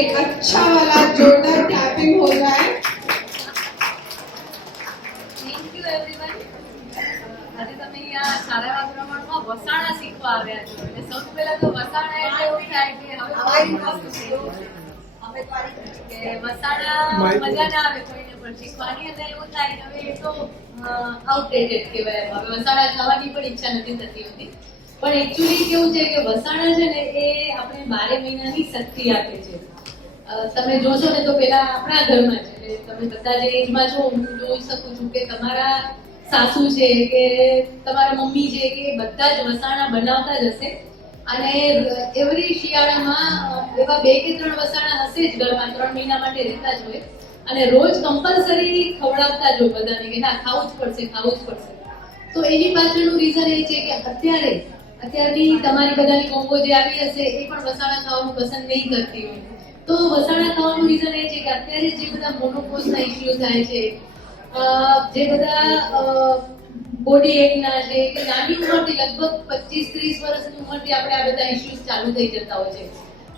एक अच्छा वाला जोरदार क्लैपिंग हो जाए। Thank you everyone. આજે તમે અહીંયા સારા એવા પ્રમાણમાં વસાણા શીખવા આવ્યા છો. એટલે સૌથી પહેલા તો વસાણા એટલે એવું થાય કે હવે અમારી વસ્તુ છે કે વસાણા મજા ના આવે કોઈને, પણ શીખવાની અંદર એવું થાય કે હવે એ તો આઉટડેટેડ કહેવાય. હવે વસાણા ખાવાની પણ ઈચ્છા નથી થતી હોતી. પણ એકચ્યુઅલી કેવું છે કે વસાણા છે ને એ આપણે 12 મહિનાની શક્તિ આપે છે. તમે જોશો ને તો પેલા આપણા ઘરમાં છે, તમે બધા જે એજમાં છો હું જોઈ શકું છું કે તમારા સાસુ છે કે તમારા મમ્મી છે કે બધા જ વસાણા બનાવતા જ હશે. અને એવરી શિયાળામાં એવા 2 કે 3 વસાણા હશે જ ઘરમાં, 3 મહિના માટે રહેતા જ હોય. અને રોજ કમ્પલસરી ખવડાવતા જ હોય બધાને કે ના ખાવું જ પડશે, ખાવું જ પડશે. તો એની પાછળનું રીઝન એ છે કે અત્યારની તમારી બધાની કોમ્બો જે આવી હશે એ પણ વસાણા ખાવાનું પસંદ નહીં કરતી હોય. તો વસાણા ખાવાનું રીઝન એ છે કે અત્યારે જે બધા મોનોપોઝના ઇશ્યુ થાય છે, જે બધા બોડી એકના છે કે નાની ઉંમરથી લગભગ 25-30 વર્ષની ઉંમરથી આપણે આ બધા ઇશ્યુઝ ચાલુ થઈ જતા હોય છે.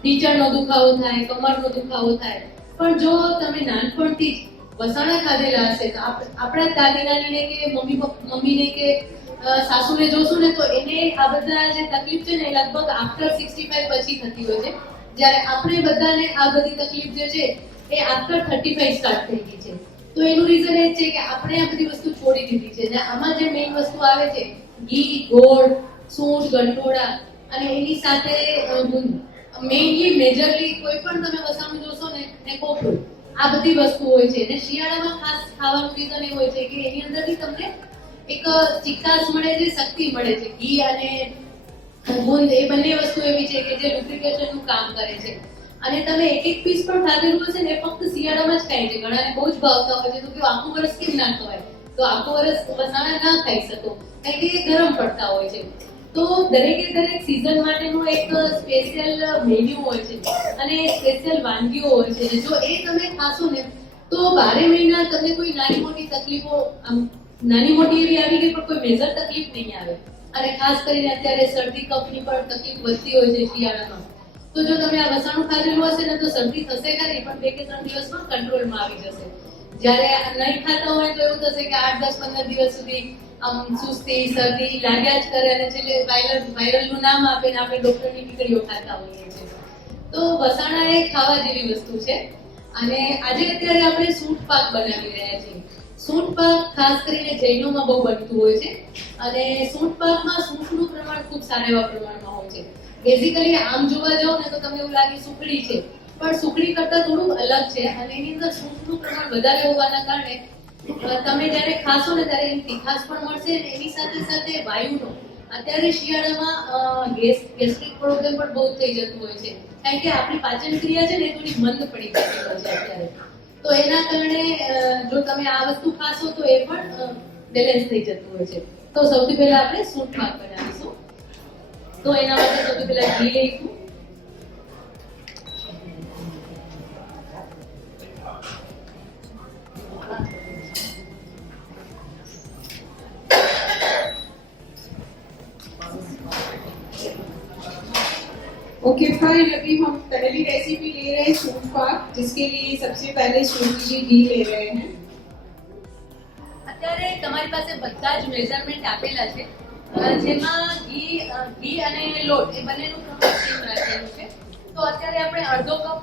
ઢીંચણનો દુખાવો થાય, કમરનો દુખાવો થાય. પણ જો તમે નાનપણથી જ વસાણા ખાધેલા હશે તો આપણા દાદી નાનીને કે મમ્મીને કે સાસુને જોશું ને તો એને આ બધા જે તકલીફ છે ને એ લગભગ આફ્ટર 65 પછી થતી હોય છે. જ્યારે આપણે બધાને આ બધી તકલીફ જે છે એ આફ્ટર 35 સ્ટાર્ટ થઈ ગઈ છે. તો એનું રીઝન એ છે કે આપણે આ બધી વસ્તુ છોડી દીધી છે. ને આમાં જે મેઇન વસ્તુ આવે છે ઘી, ગોળ, સૂંઠ, ગંઠોડા અને એની સાથે મેઇનલી મેજરલી કોઈ પણ તમે વસાણું જોશો ને કોપરું, આ બધી વસ્તુ હોય છે. ને શિયાળામાં ખાસ ખાવાનું રીઝન એ હોય છે કે એની અંદરથી તમને એક ચિકાસ મળે છે, શક્તિ મળે છે. ઘી અને ગુંદ એ બંને વસ્તુ એવી છે કે જે લ્યુબ્રિકેશનનું કામ કરે છે. અને તમે એક પીસ પણ ખાધેલું હશે ને એ ફક્ત શિયાળામાં જ ખાય છે. ઘણાને બહુ જ ભાવતા હોય છે તો કે આખું વર્ષ કેમ ના ખવાય? તો આખું વર્ષ વસાણા ના ખાઈ શકો કારણ કે એ ગરમ પડતા હોય છે. તો દરેક સિઝન માટેનું એક સ્પેશિયલ મેન્યુ હોય છે અને સ્પેશિયલ વાનગીઓ હોય છે. જો એ તમે ખાશો ને તો 12 મહિના તમને કોઈ નાની મોટી તકલીફો નાની મોટી એવી આવી ગઈ પણ કોઈ મેજર તકલીફ નહીં આવે. અને ખાસ કરીને અત્યારે શરદી કફની પણ તકલીફ વધતી હોય છે શિયાળામાં. તો જો તમે આ વસાણું ખાધેલું હશે ને તો શરદી થશે ખરી પણ 2 કે 3 દિવસમાં કંટ્રોલમાં આવી જશે. જ્યારે નહીં ખાતા હોય તો એવું થશે કે 8, 10, 15 દિવસ સુધી સુસ્તી, શરદી લાગ્યા જ કરે અને છેલ્લે વાયરલનું નામ આપે ને આપણે ડોક્ટરની ટીકડીઓ ખાતા હોઈએ છીએ. તો વસાણા એ ખાવા જેવી વસ્તુ છે. અને આજે અત્યારે આપણે સૂંઠ પાક બનાવી રહ્યા છીએ. સૂંઠ પાક ખાસ કરીને જૈનોમાં બહુ બનતું હોય છે અને સૂંઠ પાકમાં સૂંઠનું પ્રમાણ ખૂબ સારા એવા પ્રમાણમાં હોય છે. બેઝિકલી આમ જોવા જાવ ને તો તમને એવું લાગે સુખડી છે, પણ સુખડી કરતા થોડું અલગ છે અને એની અંદર સૂંઠનું પ્રમાણ વધારે હોવાના કારણે તમે જ્યારે ખાશો ને ત્યારે એની તીખાશ પણ મળશે અને એની સાથે સાથે વાયુનો અત્યારે શિયાળામાં ગેસ્ટ્રિક પ્રોબ્લેમ પણ બહુ થઈ જતું હોય છે કારણ કે આપણી પાચન ક્રિયા છે ને થોડી મંદ પડી જતી હોય છે અત્યારે. તો એના કારણે જો તમે આ વસ્તુ ખાશો તો એ પણ બેલેન્સ થઈ જતું હોય છે. તો સૌથી પહેલા આપણે સૂંઠ પાક બનાવીશું. તો એના માટે સૌથી પહેલા ઘી લઈશું. ओके फाइन, अभी हम पहली रेसिपी ले रहे हैं सूंठ पाक, जिसके लिए सबसे पहले श्रुति जी घी ले रहे हैं. અત્યારે તમારી પાસે બધા જ મેઝરમેન્ટ આપેલા છે જેમાં ઘી અને લોટ એ બંનેનું પ્રમાણ સેમ રાખેલું છે. તો અત્યારે આપણે અડધો કપ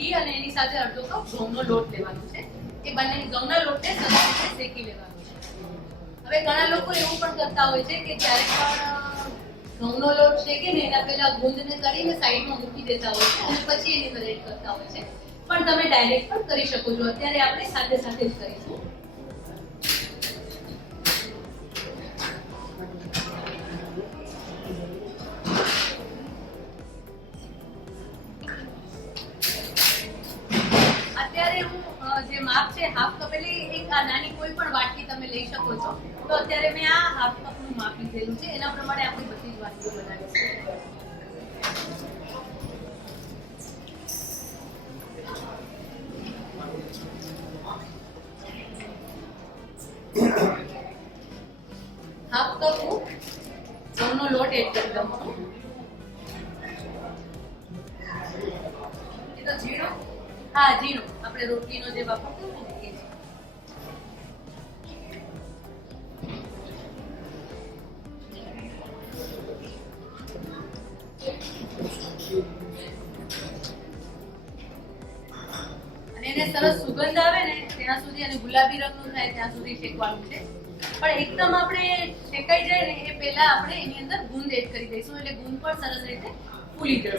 ઘી અને એની સાથે અડધો કપ ઘઉંનો લોટ લેવાનો છે. એ બંને ઘઉંના લોટને સરસ રીતે શેકી લેવાનો છે. હવે ઘણા લોકો એવું પણ કરતા હોય છે કે જ્યારે પણ ઘઉંનો લોટ શેકે ને એના પહેલા ગુંદને તળીને સાઈડમાં મૂકી દેતા હોય છે અને પછી એની અંદર એડ કરતા હોય છે. પણ તમે ડાયરેક્ટ પણ કરી શકો છો. અત્યારે આપણે સાથે સાથે જ કરીશું. અત્યારે હું જે માપ છે હાફ કપ એટલે એક આ નાની કોઈ પણ વાટકી તમે લઈ શકો છો. તો અત્યારે મેં આ હાફ કપ નું માપ લીધેલું છે. એના પ્રમાણે આપણે બધી જ વાનગીઓ બનાવીશું. હાફ કપ હું ઘઉંનો લોટ એડ કરી દઉં છું. એ તો ઝીણો હા, ઝીણો આપણે રોટલીનો જે વાપરતો હોય ને એ જ. અને એને સરસ સુગંધ આવે ને ત્યાં સુધી અને ગુલાબી રંગનું થાય ત્યાં સુધી શેકવાનું છે. પણ એકદમ આપણે શેકાઈ જાય ને એ પહેલા આપણે એની અંદર ગુંદ એડ કરી દઈશું એટલે ગુંદ પણ સરસ રીતે ફૂલી જશે.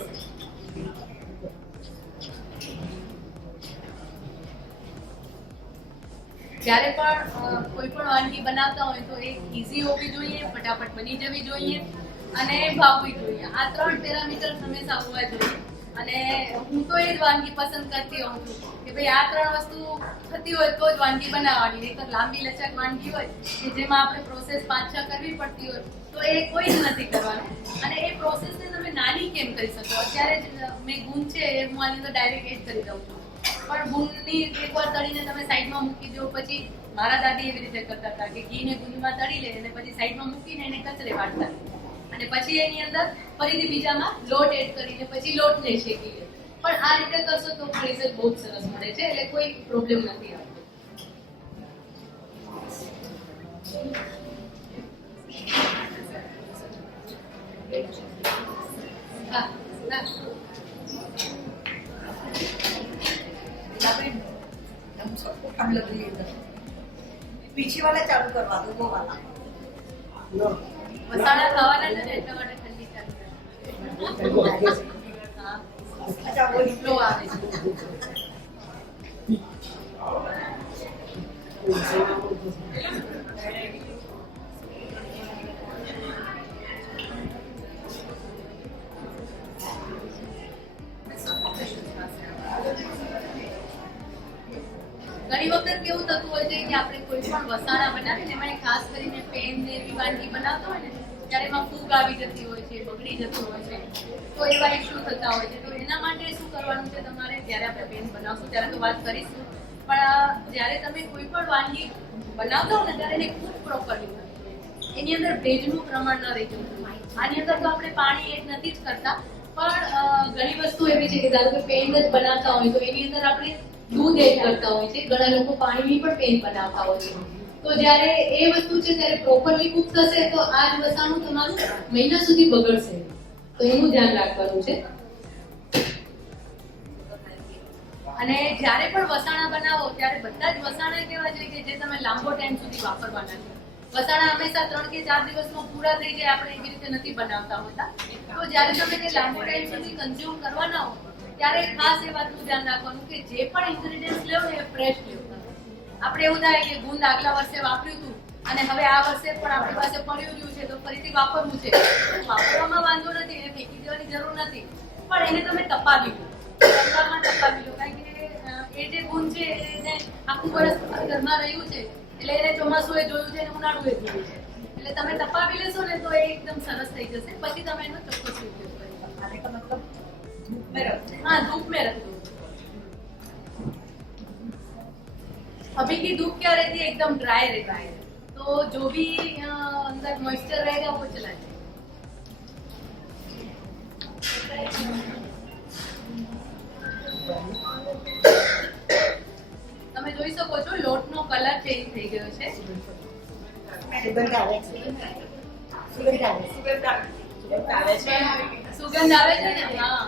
જ્યારે પણ કોઈ પણ વાનગી બનાવતા હોય તો એ ઈઝી હોવી જોઈએ, ફટાફટ બની જવી જોઈએ અને ભાવવી જોઈએ. આ 3 પેરામીટર હંમેશા હોવા જોઈએ. અને હું તો એ જ વાનગી પસંદ કરતી હોઉં છું કે ભાઈ આ 3 વસ્તુ થતી હોય તો જ વાનગી બનાવવાની. નહીં તો લાંબી લચક વાનગી હોય કે જેમાં આપણે પ્રોસેસ 5-6 કરવી પડતી હોય તો એ કોઈ જ નથી કરવાનું. અને એ પ્રોસેસને તમે નાની કેમ કરી શકો? અત્યારે જ મેં ગુંદ છે એ હું આની અંદર ડાયરેક્ટ એડ કરી દઉં છું. પણ ગુંદની એકવાર તળીને તમે સાઈડમાં મૂકી દો. પછી મારા દાદી એવી રીતે કરતા હતા કે ઘીને ગુંદમાં તળી લે અને પછી સાઈડમાં મૂકીને એને કચરે વાળતા અને પછી એની અંદર ફરીથી બીજામાં લોટ એડ કરીને પછી લોટને શેકી લે. પણ આ રીતે કરશો તો રિઝલ્ટ બહુ જ સરસ મળે છે એટલે કોઈ પ્રોબ્લેમ નથી આવતો. હા, पीछे वाला चालू करवा दो, वो वाला મસાલા ખાવાના છે ને એટલા માટે ઠંડી ચાલુ કરે. હા, अच्छा वो ફ્લો આવે છે. ઘણી વખત કેવું થતું હોય છે કે આપણે કોઈ પણ વસાણા બનાવીને એમાં ખાસ કરીને પેન ને એવી વાનગી બનાવતો હોય ને ત્યારે એમાં ફૂગ આવી જતી હોય છે, બગડી જતું હોય છે, તો એવા ઇસ્યુ થતા હોય છે. તો એના માટે શું કરવાનું છે તમારે? જ્યારે આપણે પેન બનાવશું ત્યારે તો વાત કરીશું, પણ જ્યારે તમે કોઈ પણ વાનગી બનાવતા હો ને ત્યારે એને ખૂબ પ્રોપરલી એની અંદર ભેજનું પ્રમાણ ન રહી જવું જોઈએ. આની અંદર તો આપણે પાણી એડ નથી જ કરતા, પણ ઘણી વસ્તુ એવી છે કે ધારો કે પેન જ બનાવતા હોય તો એની અંદર આપણે દૂધ એડ કરતા હોય છે. ઘણા લોકો પાણીની પણ પેન બનાવતા હોય છે. તો જ્યારે એ વસ્તુ છે ત્યારે પ્રોપરલી કુક થશે તો આ જ વસાણું તમારું મહિના સુધી બગડશે. તો એનું ધ્યાન રાખવાનું છે. અને જ્યારે પણ વસાણા બનાવો ત્યારે બધા જ વસાણા કેવા છે કે જે તમે લાંબો ટાઈમ સુધી વાપરવાના છે. વસાણા હંમેશા 3 કે 4 દિવસમાં પૂરા થઈ જાય આપણે એવી રીતે નથી બનાવતા હોતા. તો જ્યારે તમે તે લાંબો ટાઈમ સુધી કન્ઝ્યુમ કરવાના હો ત્યારે ખાસ એ વાતનું ધ્યાન રાખવાનું કે જે પણ ઇન્ગ્રેડિયન્ટ્સ લેવો ને એ ફ્રેશ લેવું. આપણે એવું થાય કે ગુંદ આગલા વર્ષે વાપર્યું હતું અને હવે આ વર્ષે પણ આપણી પાસે પડ્યું રહ્યું છે તો ફરીથી વાપરવું છે. વાપરવામાં વાંધો નથી, એને ફેંકી દેવાની જરૂર નથી, પણ એને તમે તપાવી લો. તપાવી લો કારણ કે એ જે ગુંદ છે એને આખું વર્ષ ઘરમાં રહ્યું છે એટલે એને ચોમાસું એ જોયું છે અને ઉનાળું એ જોયું છે. એટલે તમે તપાવી લેશો ને તો એ એકદમ સરસ થઈ જશે. પછી તમે એનો ચોક્કસ ઉપયોગ કરી શકો. आने का मतलब धूप में रखते हैं। हाँ, धूप में रख दो. अभी की धूप क्या रहती है? एकदम ड्राई रहता है, तो जो भी अंदर मॉइस्चर रहेगा वो चला जाएगा. તમે જોઈ શકો છો લોટનો કલર ચેન્જ થઈ ગયો છે. सुगंध आवे सुगंध आवे सुगंध आवे सुगंध आवे છે સુગંધ આવે છે ને? હા.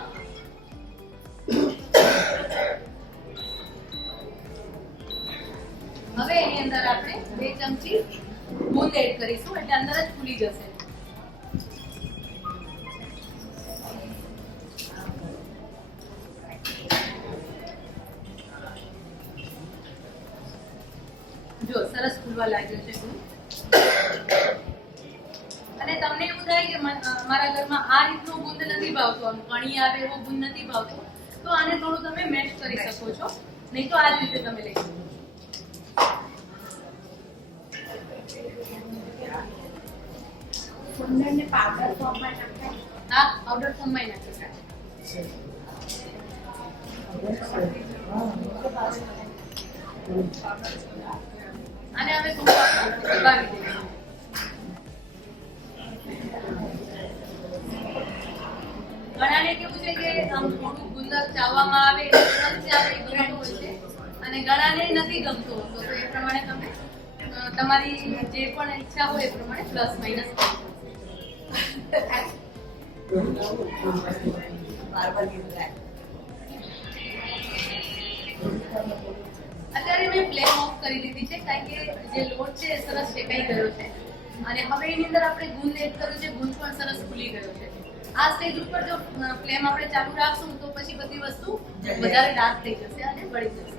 હવે એની અંદર આપણે 2 ચમચી ગુંદ એડ કરીશું એટલે અંદર જ ફૂલી જશે. જો સરસ ફૂલવા લાગ્યો છે ગુંદ. અને તમને એવું થાય કે મારા ઘરમાં આ રીતનો ગુંદ નથી ભાવતો, કણી આવે એવો ગુંદ નથી ભાવતો, તો આને થોડું તમે મેશ કરી શકો છો. નહીં તો આ જ રીતે તમે લઈ શકો છો. સુંદરને પાવડર ફોર્મમાં નાખતા હા, પાવડર ફોર્મમાં નાખી શકાય. અને હવે થોડું દબાવી દઈશું. ઘણાને કેવું છે કે આમ થોડું ગુંદર ચાવવામાં આવે, સરસ ચાવે, ગળે ઘણાને નથી ગમતું હોતું તો એ પ્રમાણે તમે તમારી જે પણ ઈચ્છા હોય એ પ્રમાણે પ્લસ માઇનસ કરી અત્યારે મેં ફ્લેમ ઓફ કરી દીધી છે કારણ કે જે લોટ છે એ સરસ શેકાઈ ગયો છે અને હવે એની અંદર આપણે ગુંદ એડ કર્યું છે. ગુંદ પણ સરસ ફૂલી ગયો છે. આ સ્ટેજ ઉપર જો ફ્લેમ આપણે ચાલુ રાખશું તો પછી બધી વસ્તુ વધારે ડાર્ક થઈ જશે અને બળી જશે.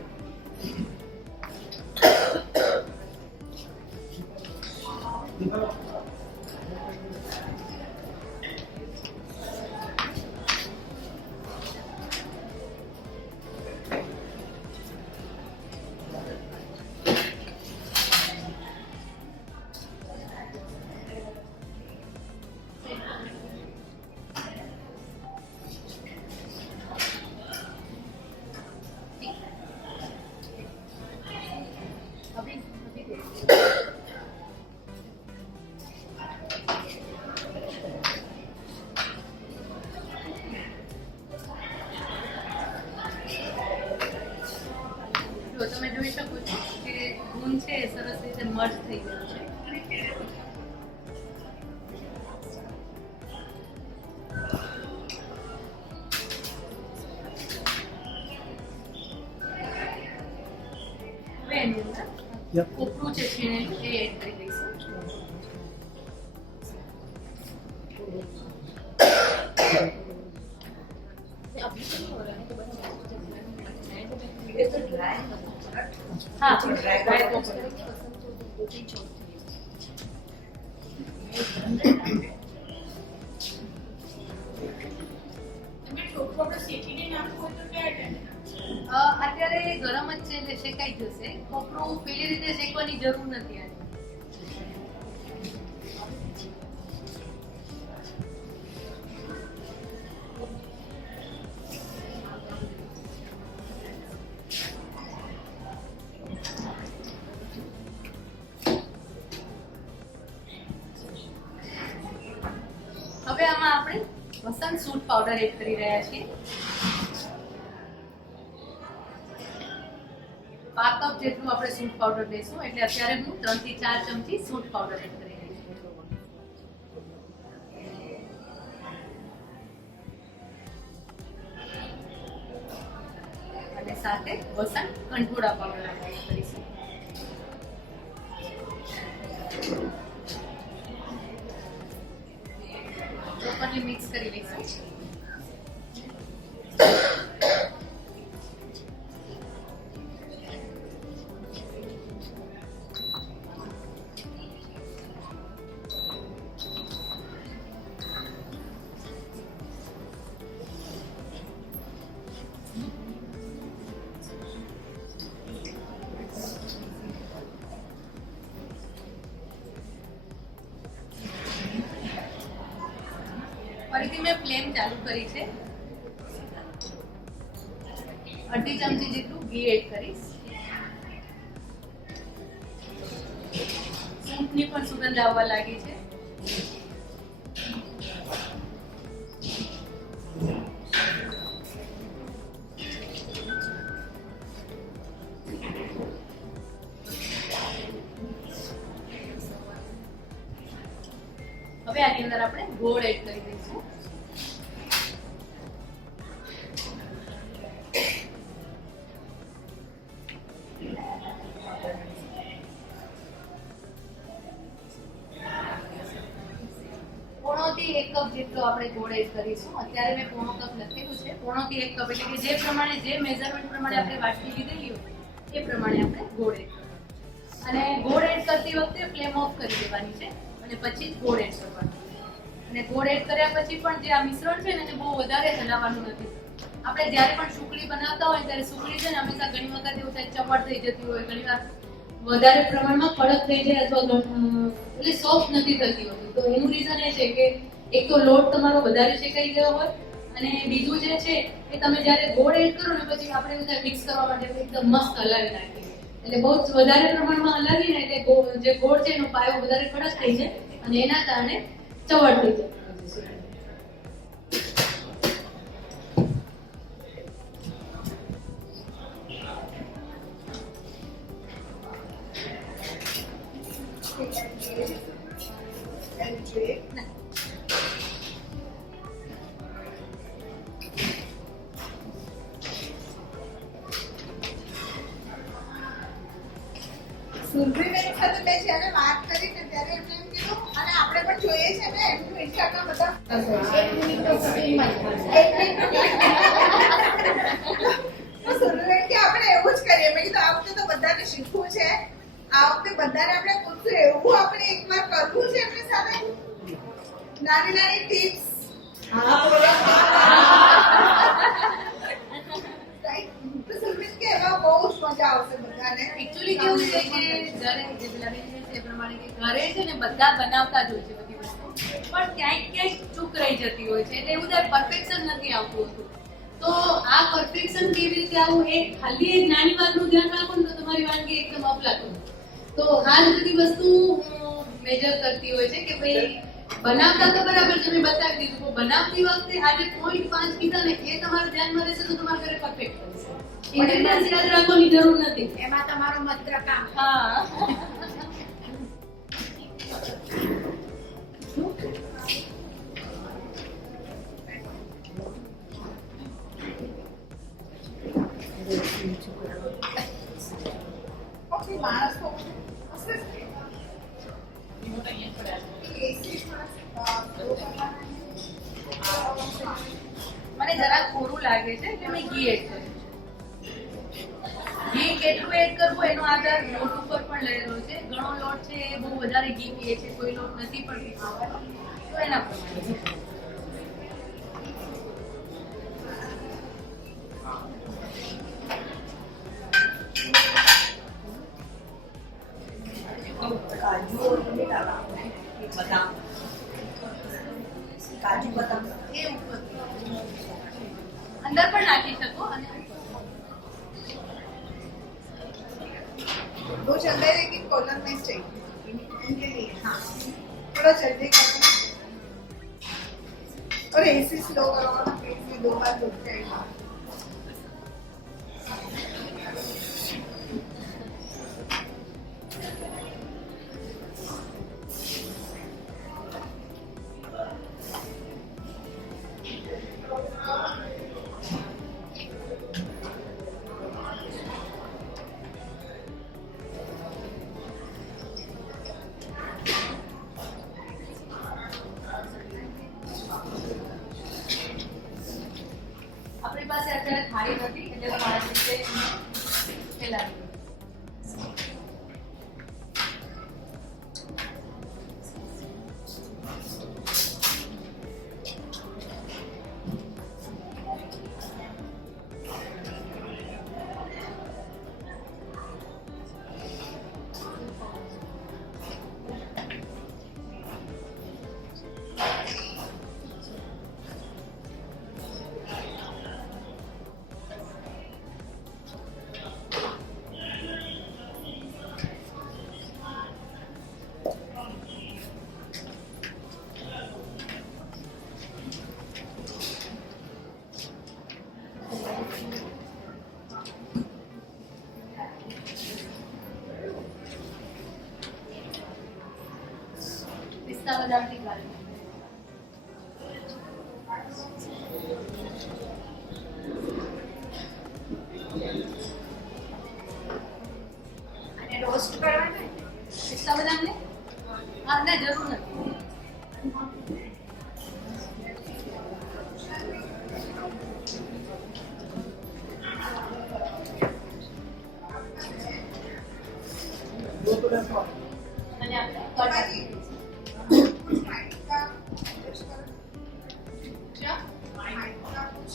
જો તમે જોઈ શકો છો કે ગુંદ છે એ સરસ રીતે મર્જ થઈ ગયો છે. હવે એની અંદર કોપરું છે છીણેલું એ એડ કરી દઈશું. हाँ ड्राई અત્યારે ગરમ જ છે એટલે શેકાઈ જશે. કોપરું પેલી રીતે શેકવાની જરૂર નથી. હવે આમાં આપણે વસંત સૂંઠ પાવડર એડ કરી રહ્યા છીએ. 5 કપ જેટલું આપણે સૂંઠ પાવડર લઈશું એટલે અત્યારે હું 3 થી 4 ચમચી સૂંઠ પાવડર એડ કરી રહી છું. અને સાથે વસંત કંઠોળા પાવડર એડ કરીશું. પ્રોપરલી મિક્સ કરી લઈશું. ફરીથી મેં ફ્લેમ ચાલુ કરી છે. 2 ચમચી જેટલું ઘી એડ કરીશ. સૂંઠની પણ સુગંધ આવવા લાગી છે. હવે આની અંદર આપણે ગોળ એડ કરી દઈશું. પોણો થી 1 કપ જેટલો આપણે ગોળ એડ કરીશું. અત્યારે મેં પોણો કપ લખેલું છે. પોણો થી 1 કપ એટલે કે જે પ્રમાણે જે મેઝરમેન્ટ પ્રમાણે આપણે વાટકી લીધેલી હોય એ પ્રમાણે આપણે ગોળ એડ કરીશું. અને ગોળ એડ કરતી વખતે ફ્લેમ ઓફ કરી દેવાની છે અને પછી ગોળ એડ કરવાનું. અને ગોળ એડ કર્યા પછી પણ જે આ મિશ્રણ છે ને એને બહુ વધારે હલાવવાનું નથી. આપણે જ્યારે પણ સુકડી બનાવતા હોય ત્યારે સુકડી છે ને હંમેશા ઘણી વખત એવું થાય ચપટ થઈ જતી હોય, ઘણી વાર વધારે પ્રમાણમાં કડક થઈ જાય અથવા એટલે સોફ્ટ નથી થતી હોતી. તો એનું રીઝન એ છે કે એક તો લોટ તમારો વધારે શેકાઈ ગયો હોય અને બીજું જે છે એ તમે જ્યારે ગોળ એડ કરો ને પછી આપણે એવું થાય મિક્સ કરવા માટે એકદમ મસ્ત હલાવી નાખીએ. એટલે બહુ જ વધારે પ્રમાણમાં હલાવીએ ને એટલે જે ગોળ છે એનો પાયો વધારે કડક થઈ જાય અને એના કારણે ચવડ થઈ જાય. સુરભીબેન સાથે મેં જ્યારે વાત કરી ને ત્યારે એમને એમ કીધું અને આપણે પણ જોઈએ છે ને એમનું ઇન્સ્ટાગ્રામ બધા તો સુરભીબેન કે આપણે એવું જ કરીએ. મેં કીધું આ વખતે તો બધાને શીખવું છે, આ વખતે બધાને આપણે પૂછશું એવું આપણે એકવાર કરવું છે એમની સાથે નાની નાની ટિપ્સ. Actually કેવું છે કે ઘરે જે પેલા બેન છે એ પ્રમાણે કે ઘરે છે ને બધા બનાવતા જ હોય છે બધી વસ્તુ, પણ ક્યાંક ચૂક રહી જતી હોય છે. એટલે એવું થાય પરફેક્શન નથી આવતું હતું. તો આ પરફેક્શન કેવી રીતે આવું, એક ખાલી એક નાની વાતનું ધ્યાન રાખો ને તો તમારી વાનગી એકદમ અપલાતું. તો આ જ બધી વસ્તુ મેજર કરતી હોય છે કે ભાઈ બનાવતા તો બરાબર છે, મેં બતાવી દીધું, પણ બનાવતી વખતે આજે પોઈન્ટ 5 કીધા ને એ તમારા ધ્યાનમાં રહેશે તો તમારા ઘરે પરફેક્ટ થશે. ઇન્ગ્રેડિયન્ટ્સ યાદ રાખવાની જરૂર નથી, એમાં તમારો મંત્ર કામ. હા. ઓકે, માણસ તો હશે જ. મને જરાક કોરું લાગે છે એટલે મેં ઘી એડ કર્યું. ઘી કેટલું એડ કરવું એનો આધાર લોટ ઉપર પણ રહેલો છે. ઘણો લોટ છે એ બહુ વધારે ઘી પીએ છે, કોઈ લોટ નથી પણ પીતો, તો એના પ્રમાણે. કાજુ બદામ એ ઉપર અંદર પણ નાખી શકો અને वो चल रहा है लेकिन कॉलर में चाहिए इनके लिए. हाँ, थोड़ा जल्दी करो और एसी स्लो करो ना, प्लीज में 2 बार रुक जाएगा. આપણી પાસે અત્યારે થાળી નથી એટલે તમારા રીતે પેલા પિસ્તા બદામની ગાળી. અને રોસ્ટ કરવાના. પિસ્તા બદામને હા ના જરૂર નથી. અને આપણે કઢાઈ माइक का कुछ करो. क्या माइक का कुछ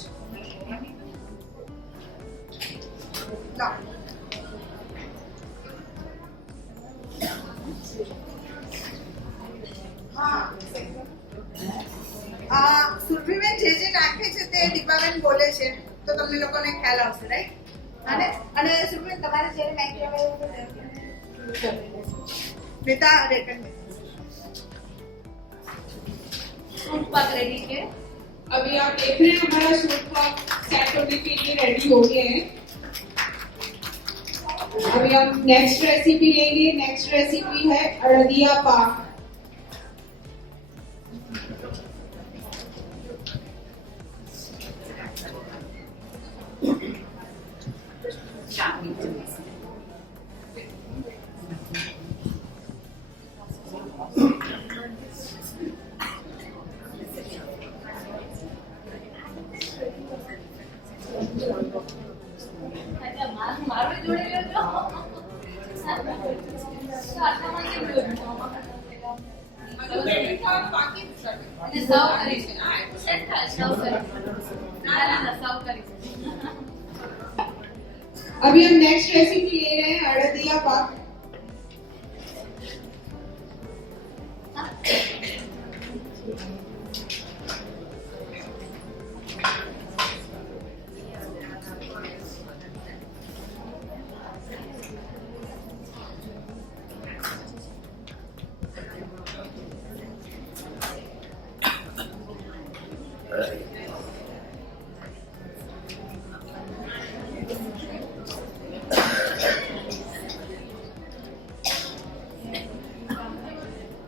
लाओ. हाँ, સુરભીબેન જે નાખે છે તે દીપાબેન બોલે છે તો તમને લોકોને ખ્યાલ આવશે, રાઈટ? અને સુરભીબેન તમારે જ્યારે મેં કહેવાય બેટા રેકન फ्रूट पाक रेडी है। अभी आप देख रहे हैं हमारा सूप पाक सेट होने के लिए रेडी हो गए हैं। अभी हम नेक्स्ट रेसिपी लेंगे। नेक्स्ट रेसिपी है अरदिया पाक। મારું જોડે લેજો. આટલામાં કેમ લેજો? બાકી અને સર્વ કરીશ. સેટ થાય સર્વ કરીશ. ના સર્વ કરીશ. अभी हम नेक्स्ट रेसिपी ले रहे हैं अड़दिया पाक.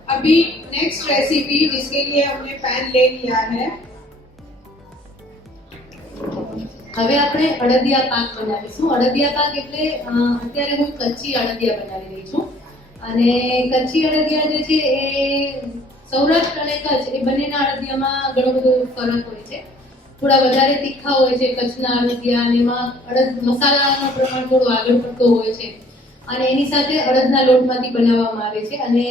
अभी नेक्स्ट रेसिपी जिसके लिए हमने पैन ले लिया है. હવે આપણે અડદિયા પાક બનાવીશું. અડદિયા પાક એટલે અત્યારે હું કચ્છી અડદિયા બનાવી રહી છું. અને કચ્છી અડદિયા જે છે એ સૌરાષ્ટ્ર અને કચ્છ એ બંનેના અડદિયામાં ઘણો બધો ફરક હોય છે. થોડા વધારે તીખા હોય છે કચ્છના અડદિયા, અને એમાં મસાલાનું પ્રમાણ થોડું આગળ પડતો હોય છે. અને એની સાથે અડદના લોટમાંથી બનાવવામાં આવે છે, અને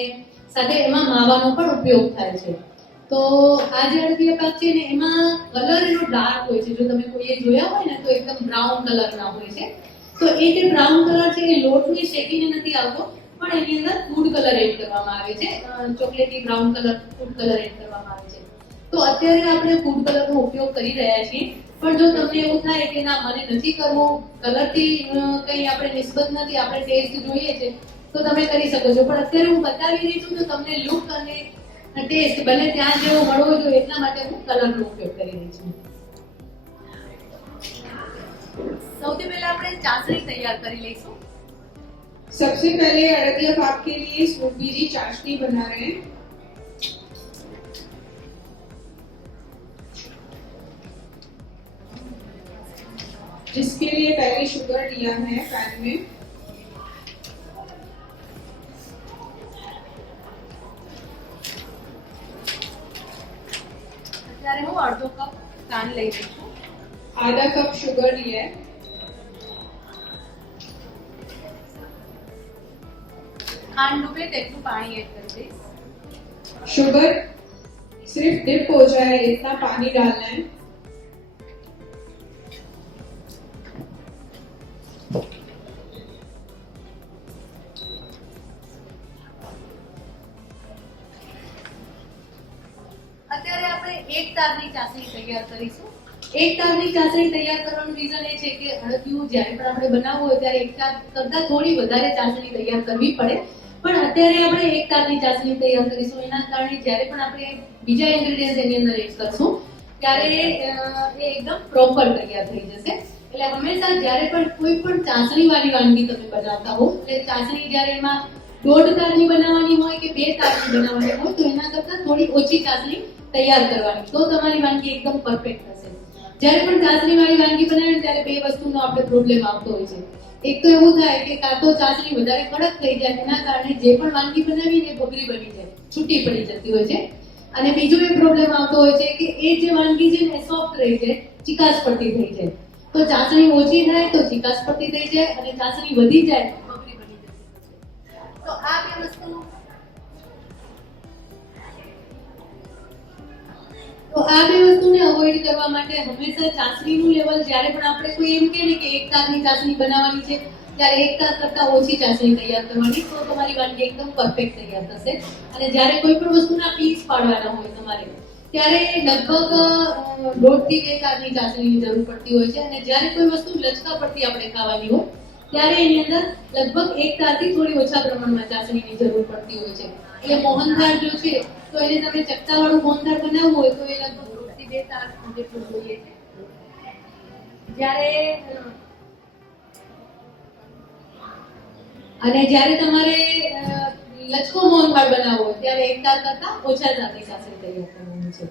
સાથે એમાં માવાનો પણ ઉપયોગ થાય છે. તો આ જે અડદિયા પાક છે ને એમાં કલર એનો ડાર્ક હોય છે. જો તમે કોઈએ જોયા હોય ને તો એકદમ બ્રાઉન કલરના હોય છે. તો એ જે બ્રાઉન કલર છે એ લોટને શેકીને નથી આવતો, પણ એની અંદર ફૂડ કલર એડ કરવામાં આવે છે. ચોકલેટી brown colour food colour add કરવામાં આવે છે. તો અત્યારે આપણે ફૂડ કલરનો ઉપયોગ કરી રહ્યા છીએ. પણ જો તમને એવું થાય કે ના મને નથી કરવો, કલરથી કંઈ આપણે નિસ્બત નથી, આપણે ટેસ્ટ જોઈએ છે, તો તમે કરી શકો છો. પણ અત્યારે હું બતાવી રહી છું તો તમને લુક અને ટેસ્ટ બને ત્યાં જેવો મળવો જોઈએ એટલા માટે હું કલરનો ઉપયોગ કરી રહી છું. સૌથી પહેલા આપણે ચાસણી તૈયાર કરી લઈશું. सबसे पहले अड़दिया पाक के लिए सूजी जी चाशनी बना रहे हैं. जिसके लिए पहले शुगर लिया है पैन में. અત્યારે હું અડધો કપ ખાંડ લઈ રહી છું. आधा कप शुगर लिया है. ખાંડ ડૂબે તેટલું પાણી એડ કરી દઈશ. शुगर सिर्फ डिप हो जाए इतना पानी डालना है. અત્યારે આપણે એક તારની ચાસણી તૈયાર કરીશું. એક તારની ચાસણી તૈયાર કરવાનું રીઝન એ છે કે અડદિયું જ્યારે પણ આપણે બનાવવું હોય ત્યારે એક તાર કરતાં થોડી વધારે ચાસણી તૈયાર કરવી પડે. પણ અત્યારે આપણે એક તારની ચાસણી તૈયાર કરીશું. એના કારણે જ્યારે પણ આપણે બીજા ઇન્ગ્રેડિયન્ટ એની અંદર એડ કરશું ત્યારે એ એકદમ પ્રોપર તૈયાર થઈ જશે. એટલે હંમેશા જ્યારે પણ કોઈ પણ ચાસણી વાળી વાનગી તમે બનાવતા હો, એટલે ચાસણી જ્યારે એમાં 1.5 તારની બનાવવાની હોય કે 2 તારની બનાવવાની હોય તો એના કરતાં થોડી ઓછી ચાસણી તૈયાર કરવાની, તો તમારી વાનગી એકદમ પરફેક્ટ થશે. જ્યારે પણ ચાસણી વાળી વાનગી બનાવે ત્યારે બે વસ્તુનો આપણે પ્રોબ્લેમ આવતો હોય છે. એક તો એવું થાય કે કાં તો ચાસણી વધારે કડક થઈ જાય, એના કારણે જે પણ વાનગી બનાવીને ભગરી બની જાય, છૂટી પડી જતી હોય છે. અને બીજો એક પ્રોબ્લેમ આવતો હોય છે કે એ જે વાનગી છે ને સોફ્ટ રહી જાય, ચીકાશ પડતી થઈ જાય. તો ચાસણી ઓછી થાય તો ચીકાશ પડતી થઈ જાય, અને ચાસણી વધી જાય તો ભગરી બની જતી હોય છે. તો આ બે વસ્તુ વસ્તુને અવોઇડ કરવા માટે હંમેશા ચાસણીનું લેવલ જ્યારે પણ આપણે કોઈ એમ કહે ને કે એક તારની ચાસણી બનાવવાની છે ત્યારે એક તાર કરતાં ઓછી ચાસણી તૈયાર કરવાની, તો તમારી વાનગી એકદમ પરફેક્ટ તૈયાર થશે. અને જ્યારે કોઈ પણ વસ્તુના પીસ પાડવાના હોય તમારે ત્યારે લગભગ 1.5 થી 2 તારની ચાસણીની જરૂર પડતી હોય છે. અને જ્યારે કોઈ વસ્તુ લચકા પડતી આપણે ખાવાની હોય ત્યારે એની અંદર લગભગ 1 તારથી થોડી ઓછા પ્રમાણમાં ચાસણીની જરૂર પડતી હોય છે. એટલે મોહનથાળ જો છે તો એને તમે ચપટાવાળું મોહનથાળ બનાવવું હોય તો એ લગભગ 1 થી 2 તાર જેટલું જોઈએ છે. જ્યારે તમારે લચકો મોહનથાળ બનાવવો હોય ત્યારે 1 તાર કરતાં ઓછા તારની ચાસણી તૈયાર કરવાની છે.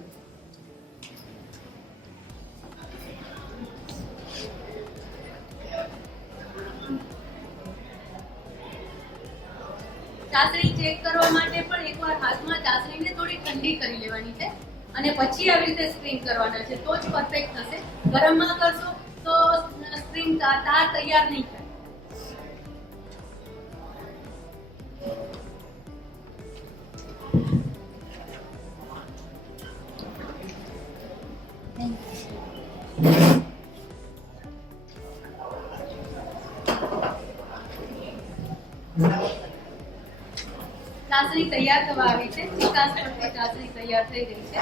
ચાસણી ચેક કરવા માટે પણ એકવાર હાથમાં ચાસણીને થોડી ઠંડી કરી લેવાની છે, અને પછી આવી રીતે સ્ટ્રીમ કરવાના છે, તો જ પરફેક્ટ થશે. ગરમમાં કરશો તો સ્ટ્રીમ તાર તૈયાર નહીં થાય. ચાસણી તૈયાર થવા આવી છે. ચિકાસ પરથી ચાસણી તૈયાર થઈ ગઈ છે.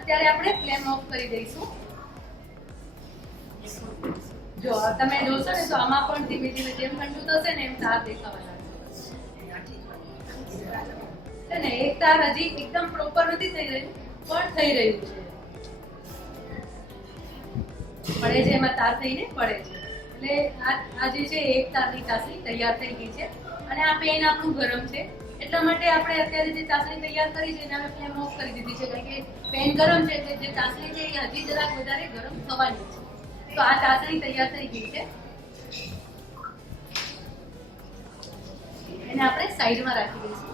અત્યારે આપણે ફ્લેમ ઓફ કરી દઈશું. જો તમે જોશો ને તો આમાં પણ ધીમે ધીમે જેમ ઠંડુ થશે ને એમ તાર દેખાવા લાગશે છે ને. એક તાર હજી એકદમ પ્રોપર નથી થઈ રહ્યું પણ થઈ રહ્યું છે. પડે છે એમાં તાર થઈને પડે છે. એટલે આ જે છે એક તારની ચાસણી તૈયાર થઈ ગઈ છે. અને આ પેન આપણું ગરમ છે એટલા માટે આપણે અત્યારે જે ચાસણી તૈયાર કરી છે એને અમે ફ્લેમ ઓફ કરી દીધી છે. કારણ કે પેન ગરમ છે એટલે જે ચાસણી છે એ હજી જરાક વધારે ગરમ થવાની છે. તો આ ચાસણી તૈયાર થઈ ગઈ છે. એને આપણે સાઈડમાં રાખી દઈશું.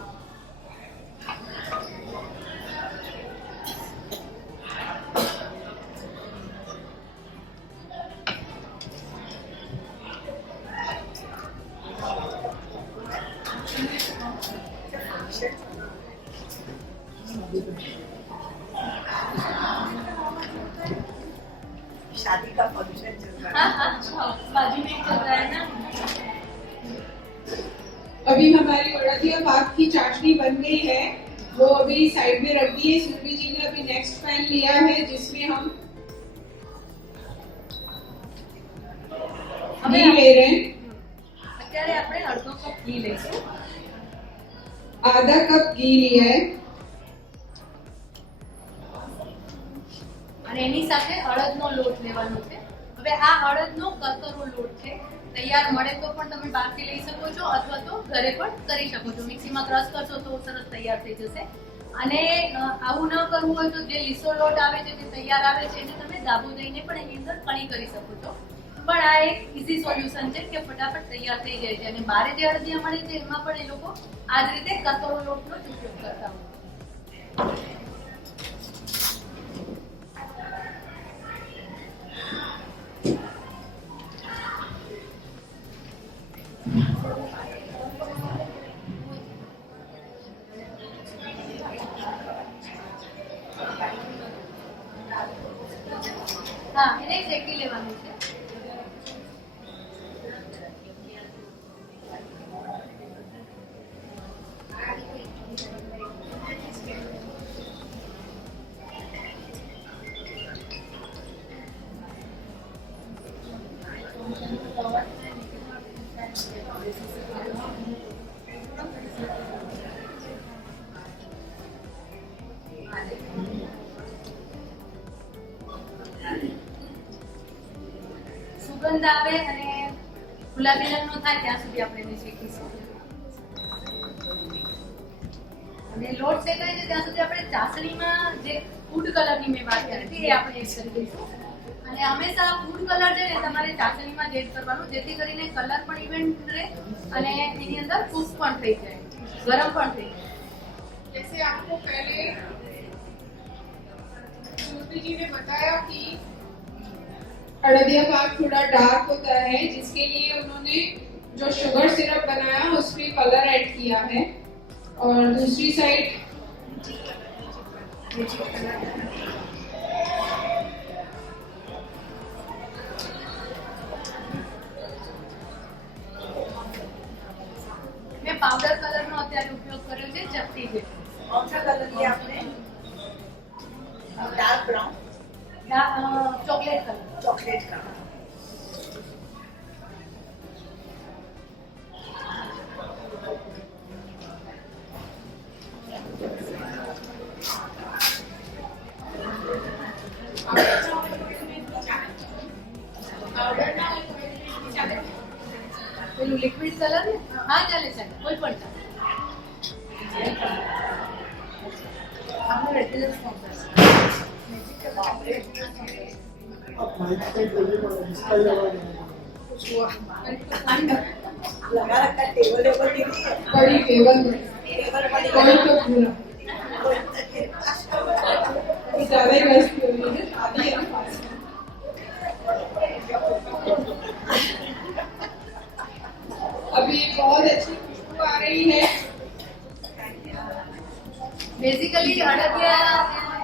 शादी का फंक्शन चल रहा हाँ हाँ बाजू में चल रहा है ना. अभी हमारी अड़दिया पाक की चाशनी बन गई है, वो अभी साइड में रख दी है. सुरभि जी ने अभी नेक्स्ट पैन लिया है जिसमें हम घी ले रहे हैं. અત્યારે આપણે અડધો કપ ઘી લઈશું. आधा कप घी लिया है અને એની સાથે અડદનો લોટ લેવાનો છે. હવે આ અડદનો કતરો લોટ છે. તૈયાર મળે તો પણ તમે બહારથી લઈ શકો છો અથવા તો ઘરે પણ કરી શકો છો. મિક્સીમાં ક્રશ કરશો તો સરસ તૈયાર થઈ જશે. અને આવું ન કરવું હોય તો જે લીસો લોટ આવે છે જે તૈયાર આવે છે એને તમે દાબો દઈને પણ એની અંદર કણી કરી શકો છો. પણ આ એક ઈઝી સોલ્યુશન છે કે ફટાફટ તૈયાર થઈ જાય છે. અને બારે જે અડદિયા મળે છે એમાં પણ એ લોકો આ જ રીતે કતરો લોટનો જ ઉપયોગ કરતા હોય. હા એને શેકી લેવાનું છે. સુગંધ આવે અને ગુલાબી રંગનો થાય ત્યાં સુધી આપણે એને શેકીશું. અને લોટ શેકાય છે ત્યાં સુધી આપણે ચાસણીમાં જે ફૂડ કલરની મેં વાત કરી હતી એ આપણે એડ કરી દઈશું. અને હંમેશા ફૂડ કલર છે ને તમારે ચાસણીમાં જ એડ કરવાનું જેથી કરીને કલર પણ ઇવેન્ટ રહે અને એની અંદર કુક પણ થઈ જાય, ગરમ પણ થઈ જાય. जैसे आपको पहले सुरभि जी ने बताया कि अड़दिया पाक थोड़ा डार्क होता है जिसके लिए उन्होंने जो शुगर सिरप बनाया उसमें कलर ऐड किया है. और दूसरी साइड મેં પાવડર કલરનો અત્યારે ઉપયોગ કર્યો છે ચપટી જેટલો. कौन सा कलर लिया आपने? Dark brown, chocolate colour. Chocolate का. પેલું લિક્વિડ કલર ને હા ચાલે ચાલે કોઈ પણ ચાલે. આપણું રેગ્યુલર સ્પોન્સર लगा रखा टेबल टेबल के लिए. बड़ी टेबल टेबल बड़ी कोई तो पूरा ज्यादा ही मस्ती हो रही है. शादी है ना पास में. अभी बहुत अच्छी खुशबू आ रही है. બેઝિકલી અડદિયા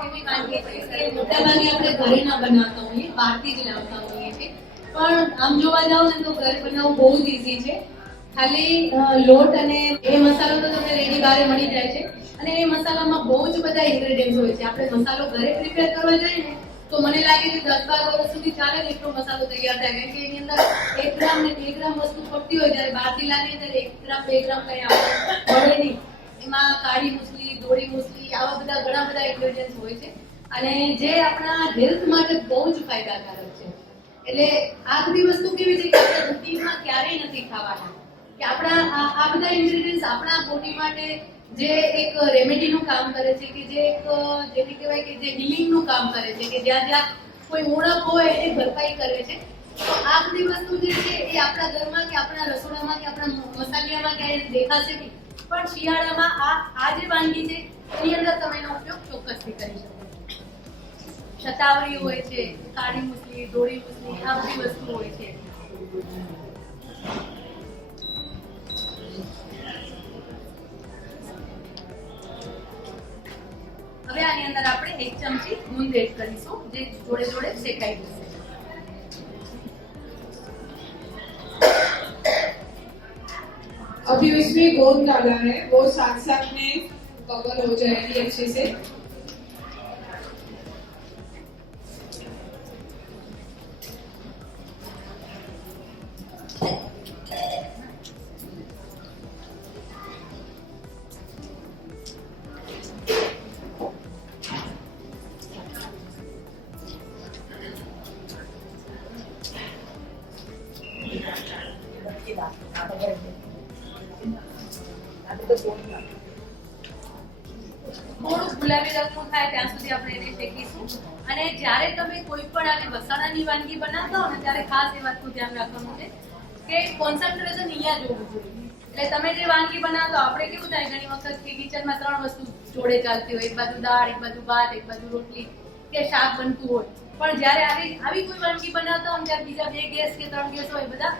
એવી વાનગી છે કે મોટાભાગે આપણે ઘરે ના બનાવતા હોઈએ, બહારથી જ લાવતા હોઈએ છીએ. પણ આમ જોવા જાવ ને તો ઘરે બનાવવું બહુ જ ઈઝી છે. ખાલી લોટ અને એ મસાલો તો તમને રેડી બારે મળી જાય છે અને એ મસાલામાં બહુ જ બધા ઇન્ગ્રેડિયન્ટ્સ હોય છે. આપણે મસાલો ઘરે પ્રિપેર કરવા જઈએ ને તો મને લાગે છે 10-12 વર્ષ સુધી ચાલે ને એટલો મસાલો તૈયાર થાય, કારણ કે એની અંદર 1 ગ્રામ ને 2 ગ્રામ વસ્તુ પડતી હોય, જ્યારે બહારથી લાવીએ ત્યારે 1 ગ્રામ 2 ગ્રામ કઈ આપણે મળે નહીં. એમાં કાળી મૂસલી, ધોળી મૂસલી, આવા બધા ઘણા બધા ઇન્ગ્રેડિયન્ટ્સ હોય છે અને જે આપણા હેલ્થ માટે બહુ જ ફાયદાકારક છે. એટલે આ બધી વસ્તુ કેવી છે કે આપણે રૂટીનમાં ક્યારેય નથી ખાવાના, કે આપણા આ બધા ઇન્ગ્રેડિયન્ટ્સ આપણા બોડી માટે જે એક રેમેડીનું કામ કરે છે, કે જે એક જેને કહેવાય કે જે હિલિંગનું કામ કરે છે, કે જ્યાં જ્યાં કોઈ ઉણપ હોય એ ભરપાઈ કરે છે. તો આ બધી વસ્તુ જે છે એ આપણા ઘરમાં કે આપણા રસોડામાં કે આપણા મસાલિયામાં ક્યાંય દેખાશે નહીં, પણ શિયાળામાં આ જે વાનગી છે એની અંદર તમે એનો ઉપયોગ ચોક્કસથી કરી શકો. શતાવરી હોય છે, કાળી મૂસલી, ધોળી મૂસલી, આ બધી વસ્તુ હોય છે. હવે આની અંદર આપણે 1 ચમચી ગુંદ એડ કરીશું, જે જોડે જોડે શેકાઈ જશે. अभी उसमें गोंद डाला है, वो साथ साथ में कवर हो जाएगी अच्छे से. થોડું ગુલાબી રંગનું થાય ત્યાં સુધી આપણે એને શેકીશું. અને જ્યારે તમે કોઈ પણ આવી વસાણાની વાનગી બનાવતા હો ને ત્યારે ખાસ એ વાતનું ધ્યાન રાખવાનું છે કે કોન્સન્ટ્રેશન અહીંયા જોવું જોઈએ. એટલે તમે જે વાનગી બનાવતો, આપણે કેવું થાય ઘણી વખત કે કિચનમાં 3 વસ્તુ જોડે ચાલતી હોય, એક બાજુ દાળ, એક બાજુ ભાત, એક બાજુ રોટલી કે શાક બનતું હોય, પણ જ્યારે આવી કોઈ વાનગી બનાવતા હોય ત્યારે બીજા 2 ગેસ કે 3 ગેસ હોય બધા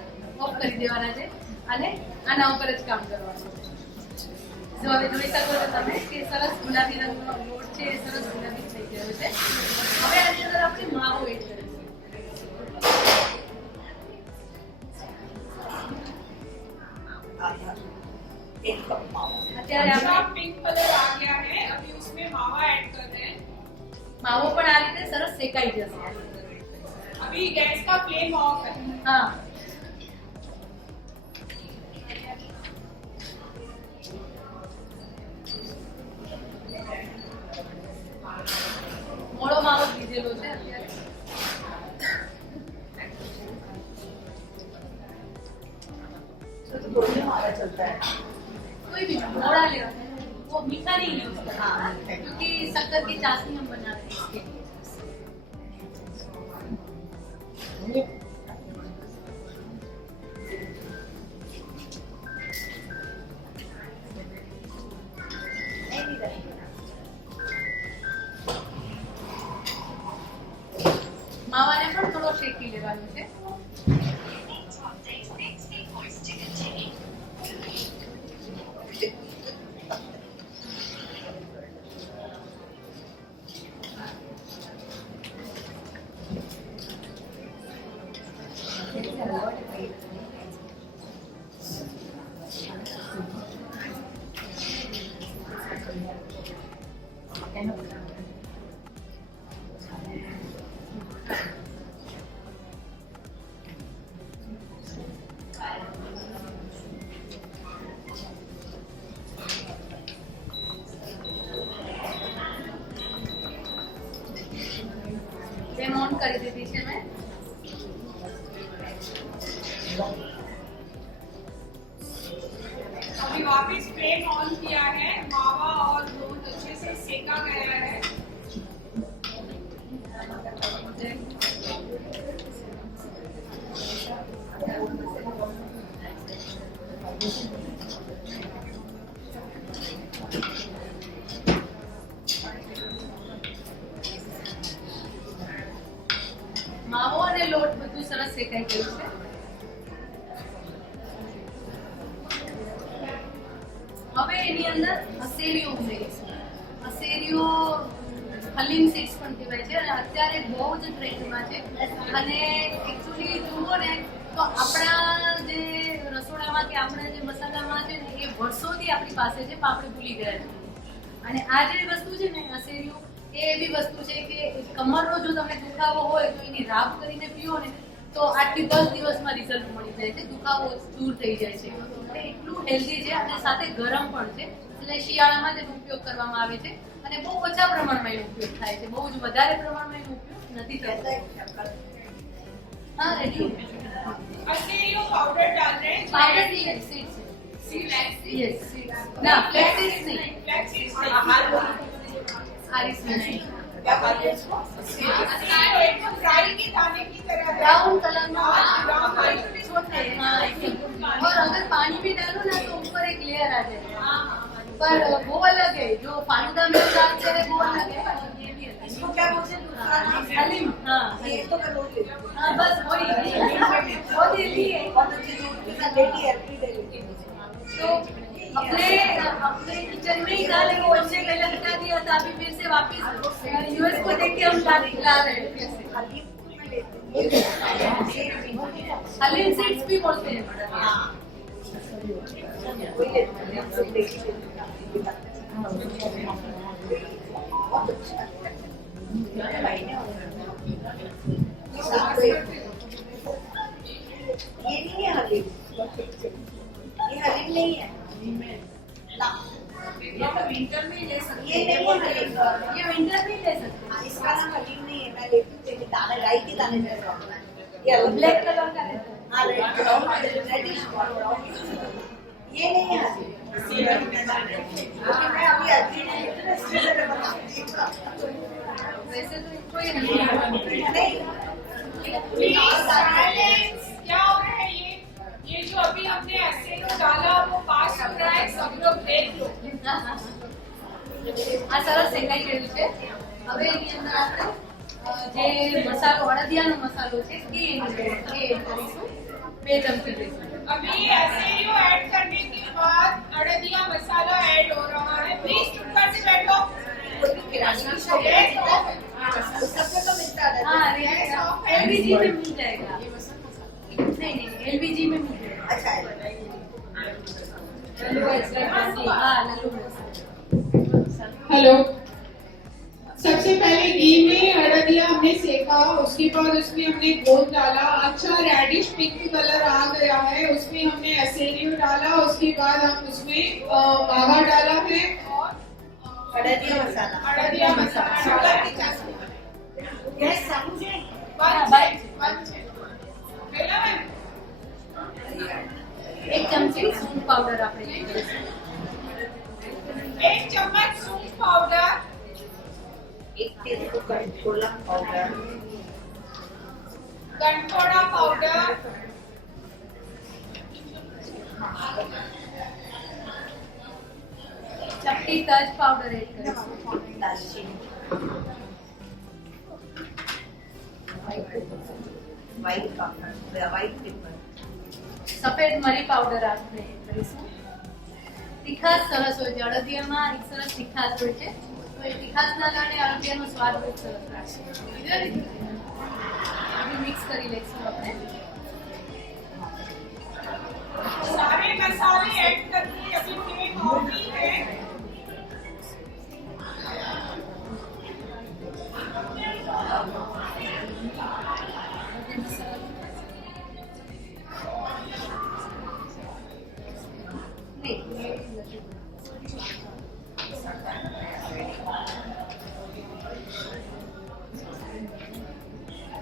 ઓફ કરી દેવાના છે અને આના ઉપર જ કામ કરવાનું છે. જો હવે જોઈ શકો છો તમે કે સરસ ગુલાબી રંગનો લોટ છે, એ સરસ ગુલાબી થઈ ગયો છે. હવે આની અંદર આપણે માવો એડ કરીશું. અત્યારે अच्छा આપણે पिंक कलर आ गया है, अभी उसमें मावा ऐड कर रहे हैं. માવો પણ આ રીતે સરસ શેકાઈ જશે. अभी गैस का फ्लेम ऑफ है. હા, મોળો માવો જ લીધેલો છે અત્યારે. चलता है. कोई भी मोड़ा लेना, वो मीठा नहीं यूज करना क्योंकि शक्कर की चाशनी हम बना रहे हैं इसके लिए. માવાને પણ થોડો શેકી લેવાનો છે. फ्लेम ऑन कर दी थी मैं. अभी वापस फ्लेम ऑन किया है, मावा और दूध अच्छे से सेका गया है. માવો અને લોટ બધું સરસ શેકાઈ ગયું છે. હવે એની અંદર અસેરીઓ ઉમેરીશું. અસેરીઓ હલીમ સીડ્સ પણ કહેવાય છે અને અત્યારે બહુ જ ટ્રેન્ડમાં છે. અને એકચ્યુઅલી જુઓ ને તો આપણા જે રસોડામાં કે આપણે વર્ષોથી આપણી પાસે છે પણ આપણે ભૂલી ગયા છીએ. અને આ જે વસ્તુ છે ને અસેરિયું, એ એવી વસ્તુ છે કે કમરનો જો તમને દુખાવો હોય તો એની રાબ કરીને પીઓ ને તો 8 થી 10 દિવસમાં રિઝલ્ટ મળી જાય છે, દુખાવો દૂર થઈ જાય છે. અને એટલું હેલ્ધી છે અને સાથે ગરમ પણ છે, એટલે શિયાળામાં જ એનો ઉપયોગ કરવામાં આવે છે અને બહુ ઓછા પ્રમાણમાં એનો ઉપયોગ થાય છે, બહુ જ વધારે પ્રમાણમાં એનો ઉપયોગ નથી થતો. हाँ रेडी असेरियो पाउडर डाल रहे हैं. पाउडर नहीं है, सीड्स है. यस सीड्स ना फ्लैक्स सीड्स नहीं, फ्लैक्स सीड्स नहीं. आरिस में नहीं. क्या बोलते हैं इसको? असेरियो एकदम राई के दाने की तरह है. ब्राउन कलर में ब्राउन कलर में छोटे हैं. हाँ एकदम. और अगर पानी भी डालो ना तो ऊपर एक लेयर आ जाए, पर वो अलग है जो फालूदा में डालते हैं वो अलग है. ये भी अलग इसको क्या बोलते हैं? हलीम. हाँ ये तो मैं रोज लेती हूँ। हाँ बस वही वो देती है. और मुझे दूध के साथ डेली एवरीडे लेती हूँ। तो अपने किचन में ही था, लेकिन हमने पहले हटा दिया था, अभी फिर से वापस यूएस को देख के हम ला रहे हैं फिर से. हलीम मैं लेती हूँ। हलीम सीड्स भी बोलते हैं. हाँ। वही लेती हूँ, सब लेती हूँ। बहुत अच्छा है। ये नहीं है हलीम, ये हलीम नहीं है ना, ये तो विंटर में ले सकते ये नहीं है हलीम, ये विंटर में ले सकते हाँ, इसका नाम हलीम नहीं है, मैं लेती हूँ लेकिन दाने राई के दाने जैसा होता है, ये अलग ब्लैक कलर का रहता है. हाँ रेडिश ब्राउन, ये नहीं है हलीम. मैं अभी अभी वैसे तो इनको ही नहीं. साइलेंस. क्या हो रहा है ये जो अभी हमने असेरियो डाला वो पास हो रहा है, सब लोग देख लो. આ સરસ શેકાઈ ગયું છે. હવે એની અંદર આપણે જે મસાલો અડદિયાનો મસાલો છે એ એડ કરીશું. 2 ચમચી દઈશું. अभी असेरियो ऐड करने के बाद अड़दिया मसाला ऐड हो रहा है. प्लीज चुप कर से बैठो. सबसे तो मिलता है. हाँ एलवीजी में मिल जाएगा. नहीं एलवीजी में मिल जाएगा. अच्छा है. हाँ लल्लू मिर्च. हेलो. सबसे पहले घी में अड़दिया हमने सेका, उसके बाद उसमें हमने गोंद डाला, अच्छा रेडिश पिंक कलर आ गया है, उसमें हमने असेरियो डाला, उसके बाद हम उसमें मावा डाला है और अड़दिया मसाला. अड़दिया मसाला डाला है. गैस समझे? પેલા મેમ 1 ચમચી સૂંઠ પાવડર આપણે લઈ લઈશું. 1 चम्मच सूंठ पाउडर, 1 टीस्पून कंटोला पाउडर, कंटोड़ा पाउडर, ચપટી તજ પાવડર એડ કરીશું. दालचीनी, व्हाइट पाउडर, व्हाइट पेपर, સફેદ મરી પાવડર આપણે એડ કરીશું. તીખાશ સરસ હોય છે, અડદિયામાં એક સરસ તીખાશ હોય છે, તો એ તીખાશના કારણે અડદિયાનો સ્વાદ બહુ સરસ લાગશે. અભી મિક્સ કરી લઈશું આપણે. सारे मसाले ऐड करके अभी फ्लेम ऑफ ही है.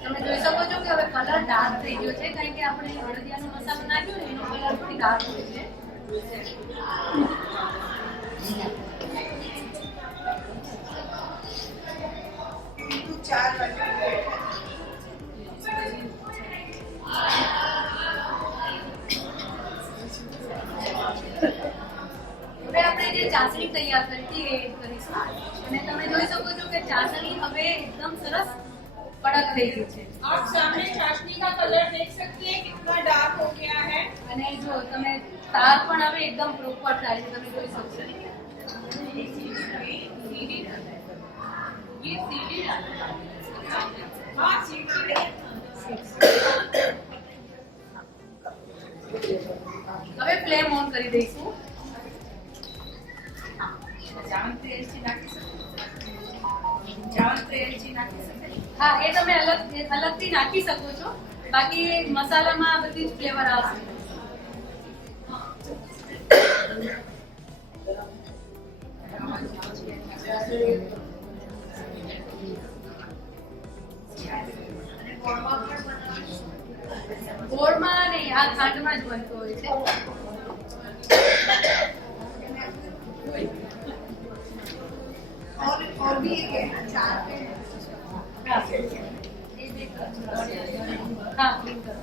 તમે જોઈ શકો છો કે હવે કલર ડાર્ક થઈ ગયો છે, કારણ કે આપણે અડદિયાનો મસાલો નાખ્યો ને એનો કલર થોડી ડાર્ક હોય છે. मीठू 4 वाटी. હવે આપણે જે ચાસણી તૈયાર કરી હતી એ એડ કરીશું. અને તમે જોઈ શકો છો કે ચાસણી હવે એકદમ સરસ કડક થઈ ગઈ છે. आप सामने चाशनी का कलर देख सकते हैं कितना डार्क हो गया है. અને જો તમે તાર પણ હવે એકદમ પ્રોપર થાય છે, તમે જોઈ શકશો. ये सीधी हाँ सीधी. હવે ફ્લેમ ઓન કરી દઈશું. જાવંત્રી એલચી નાખી શકો? જાવંત્રી એલચી નાખી શકે? હા, એ તમે અલગથી નાખી શકો છો. બાકી મસાલામાં આ બધી જ ફ્લેવર આવશે. ગોળમાં નહીં, આ ખાંડમાં જ બનતો હોય છે. और भी एक है ना, 4 पे હા, ક્લીન કરો.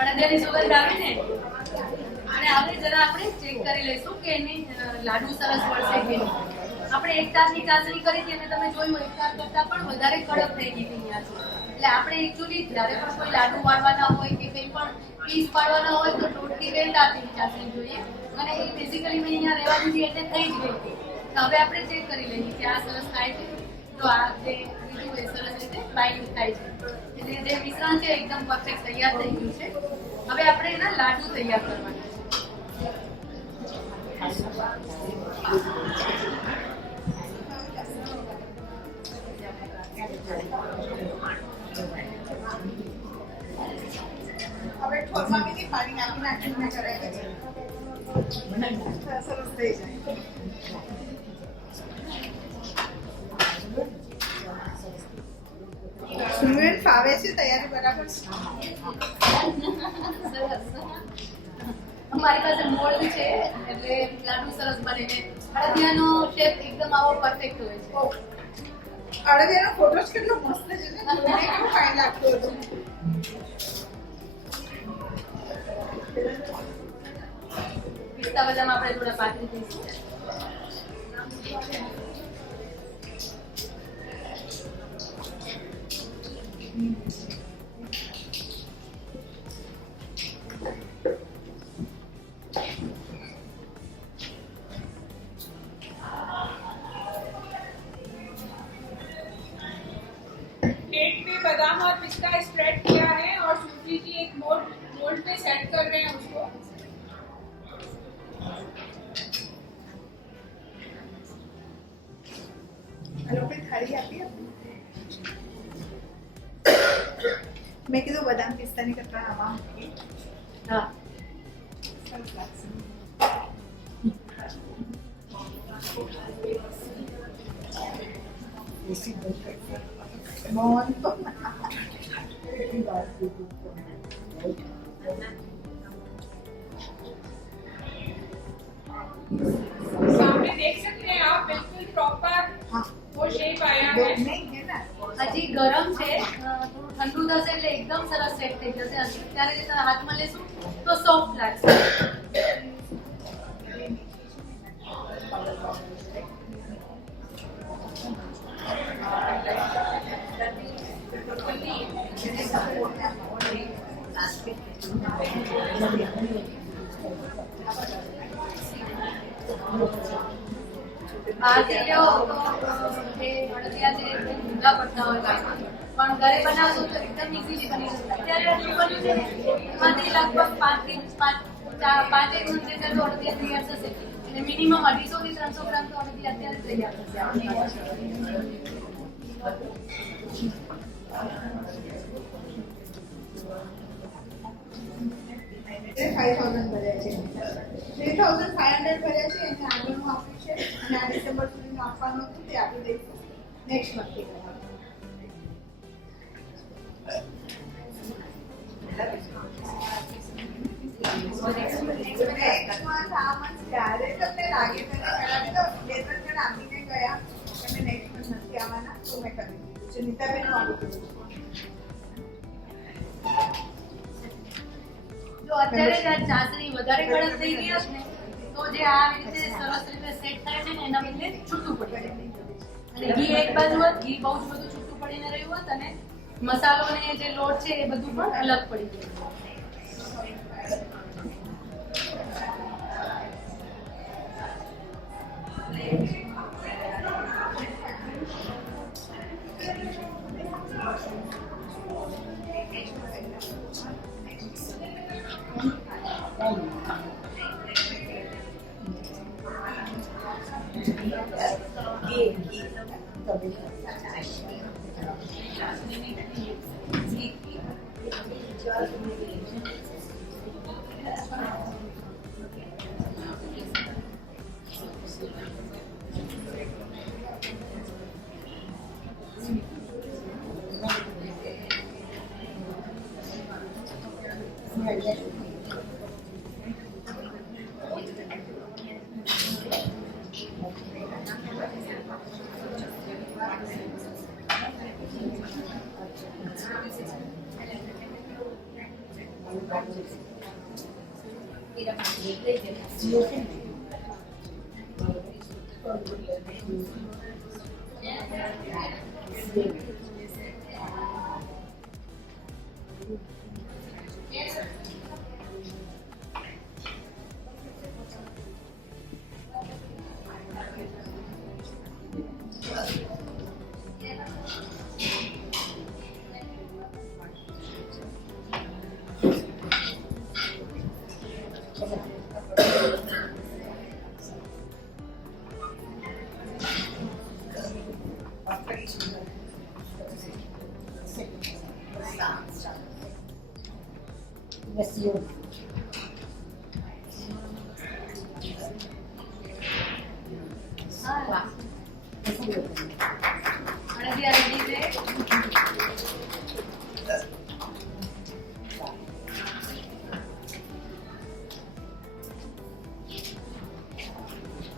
અડદિયાની સુગંધ આવે ને, અને હવે જરા આપણે ચેક કરી લઈશું કે એની લાડુ સરસ વળશે કે નહીં. આપણે એક તારની ચાસણી કરી હતી અને તમે જોયું એક તાર કરતા પણ વધારે કડક થઈ ગઈ હતી અહીંયા છે. એટલે આપણે એકચ્યુઅલી જ્યારે પણ કોઈ લાડુ વાળવાના હોય કે કંઈ પણ પીસ પાડવાના હોય તો દોઢથી 2 તારની ચાસણી જોઈએ. અને એ બેઝિકલી મેં અહીંયા રહેવા દીધી એટલે થઈ જ ગઈ હતી. તો હવે આપણે ચેક કરી લઈએ કે આ સરસ થાય છે. તો આ જે બીજું એ સરસ રીતે બાઇન્ડ થાય છે. એટલે જે મિશ્રણ છે એકદમ પરફેક્ટ તૈયાર થઈ ગયું છે. હવે આપણે એના લાડુ તૈયાર કરવાના હવે ઠોરમાં બી પાણી નાખીને કરાય છે. સરસ થઈ જાય. સુમિત ફાવે છે, તૈયારી બરાબર છે. અમારી પાસે મોલ્ડ છે એટલે લાડુ સરસ બને છે. અડદિયાનો શેપ એકદમ આવો પરફેક્ટ હોય છે. અડદિયાનો ફોટો જ કેટલો મસ્ત છે ને, મને કેવું ફાઇન લાગતું હતું. પિસ્તા બદામ આપણે થોડા પાકી દઈશું. प्लेट पे बादाम और पिस्ता स्प्रेड किया है और सूजी की एक मोल्ड पे सेट कर रहे हैं उसको. થાળી આપી મેં કીધું બદામ પિસ્તાની કરતા આમાં હા, સરસ લાગશે. મોહન सामने देख सकते हैं आप, बिल्कुल प्रॉपर वो शेप आया है. નહીં है ना, હજી ગરમ છે. થોડું ઠંડુ થશે એટલે એકદમ સરસ સેટ થઈ જશે. અત્યારે જે તમે હાથમાં લેશું તો સોફ્ટ લાગશે. આ જે લો જે અડદિયા જે ઊંધા પડતા હોય પણ ઘરે બનાવશો તો એકદમ ઇઝીલી બની જશે. અત્યારે આટલું બન્યું છે ને એમાંથી લગભગ 5 એક ગુણ જેટલું અડદિયા તૈયાર થશે. એટલે મિનિમમ 250 થી 300 ગ્રામ તો અડદિયા અત્યારે તૈયાર થશે. 5,000 ભર્યા છે, 3,500 ભર્યા છે અને આગળનું આપ્યું છે અને આ ડિસેમ્બર સુધીનું આપવાનું હતું તે આપી દઈશું નેક્સ્ટ મંથથી. નેક્સ્ટ મંથ આ મંથ ત્યારે તમને લાગે તો પહેલા તો 2-3 જણ આપીને ગયા તમે નેક્સ્ટ મંથ નથી આવવાના તો મેં કરી દીધું છે. નીતાબેનનું આવી ગયું. જો અત્યારે ચાસણી વધારે કડક થઈ ગઈ હશે ને તો જે આ રીતે સરસ રીતે સેટ થાય છે ને એના બદલે છૂટું પડી જાય. અને ઘી એક બાજુ હોત, ઘી બહુ જ બધું છૂટું પડીને રહ્યું હોત અને મસાલો ને જે લોટ છે એ બધું પણ અલગ પડી ગયું.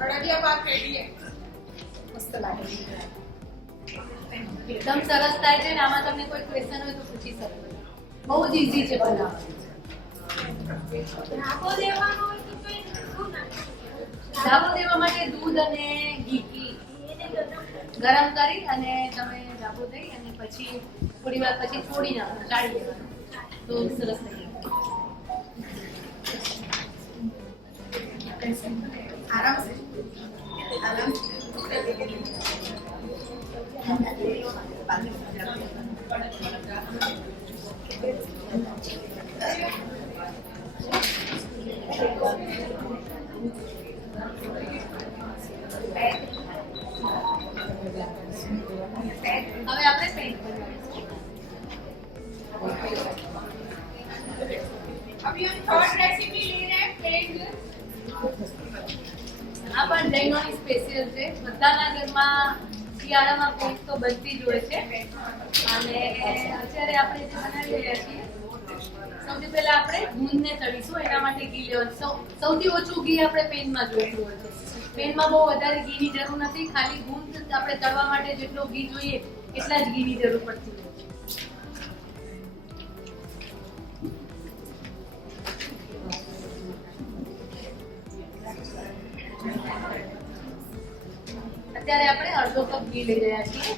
અડદિયા પાક રેડી છે. મસ્ત લાગે છે. એકદમ સરસ થાય છે ને આમાં તમને કોઈ ક્વેશ્ચન હોય તો પૂછી શકો. બહુ જ ઈઝી છે બનાવવાનું. ધાબો દેવાનો હોય તો કઈ શું નાખે? ધાબો દેવા માટે દૂધ અને ઘી ગરમ કરી અને તમે ધાબો દઈ અને પછી થોડી વાર પછી છોડી નાખવાનું, ચાળી દેવાનું તો સરસ થઈ જાય. આરામ से આરામ હવે આપણે પેન્ટ બનાવીશું. अभी हम थर्ड रेसिपी ले रहे हैं पेंट. આ પણ જૈનોની સ્પેશિયલ છે. બધાના ઘરમાં શિયાળામાં પેન્ટ તો બનતી જ હોય છે. અને અત્યારે આપણે જે બનાવી રહ્યા છીએ, સૌથી પહેલા આપણે ગુંદને તળીશું. એના માટે ઘી લેવાનું. સૌથી ઓછું ઘી આપણે પેનમાં જોઈતું હોય છે. પેનમાં બહુ વધારે ઘીની જરૂર નથી. ખાલી ગુંદ આપણે તળવા માટે જેટલો ઘી જોઈએ એટલા જ ઘીની જરૂર પડતી હોય છે. અત્યારે આપણે અડધો કપ ઘી લઈ રહ્યા છીએ.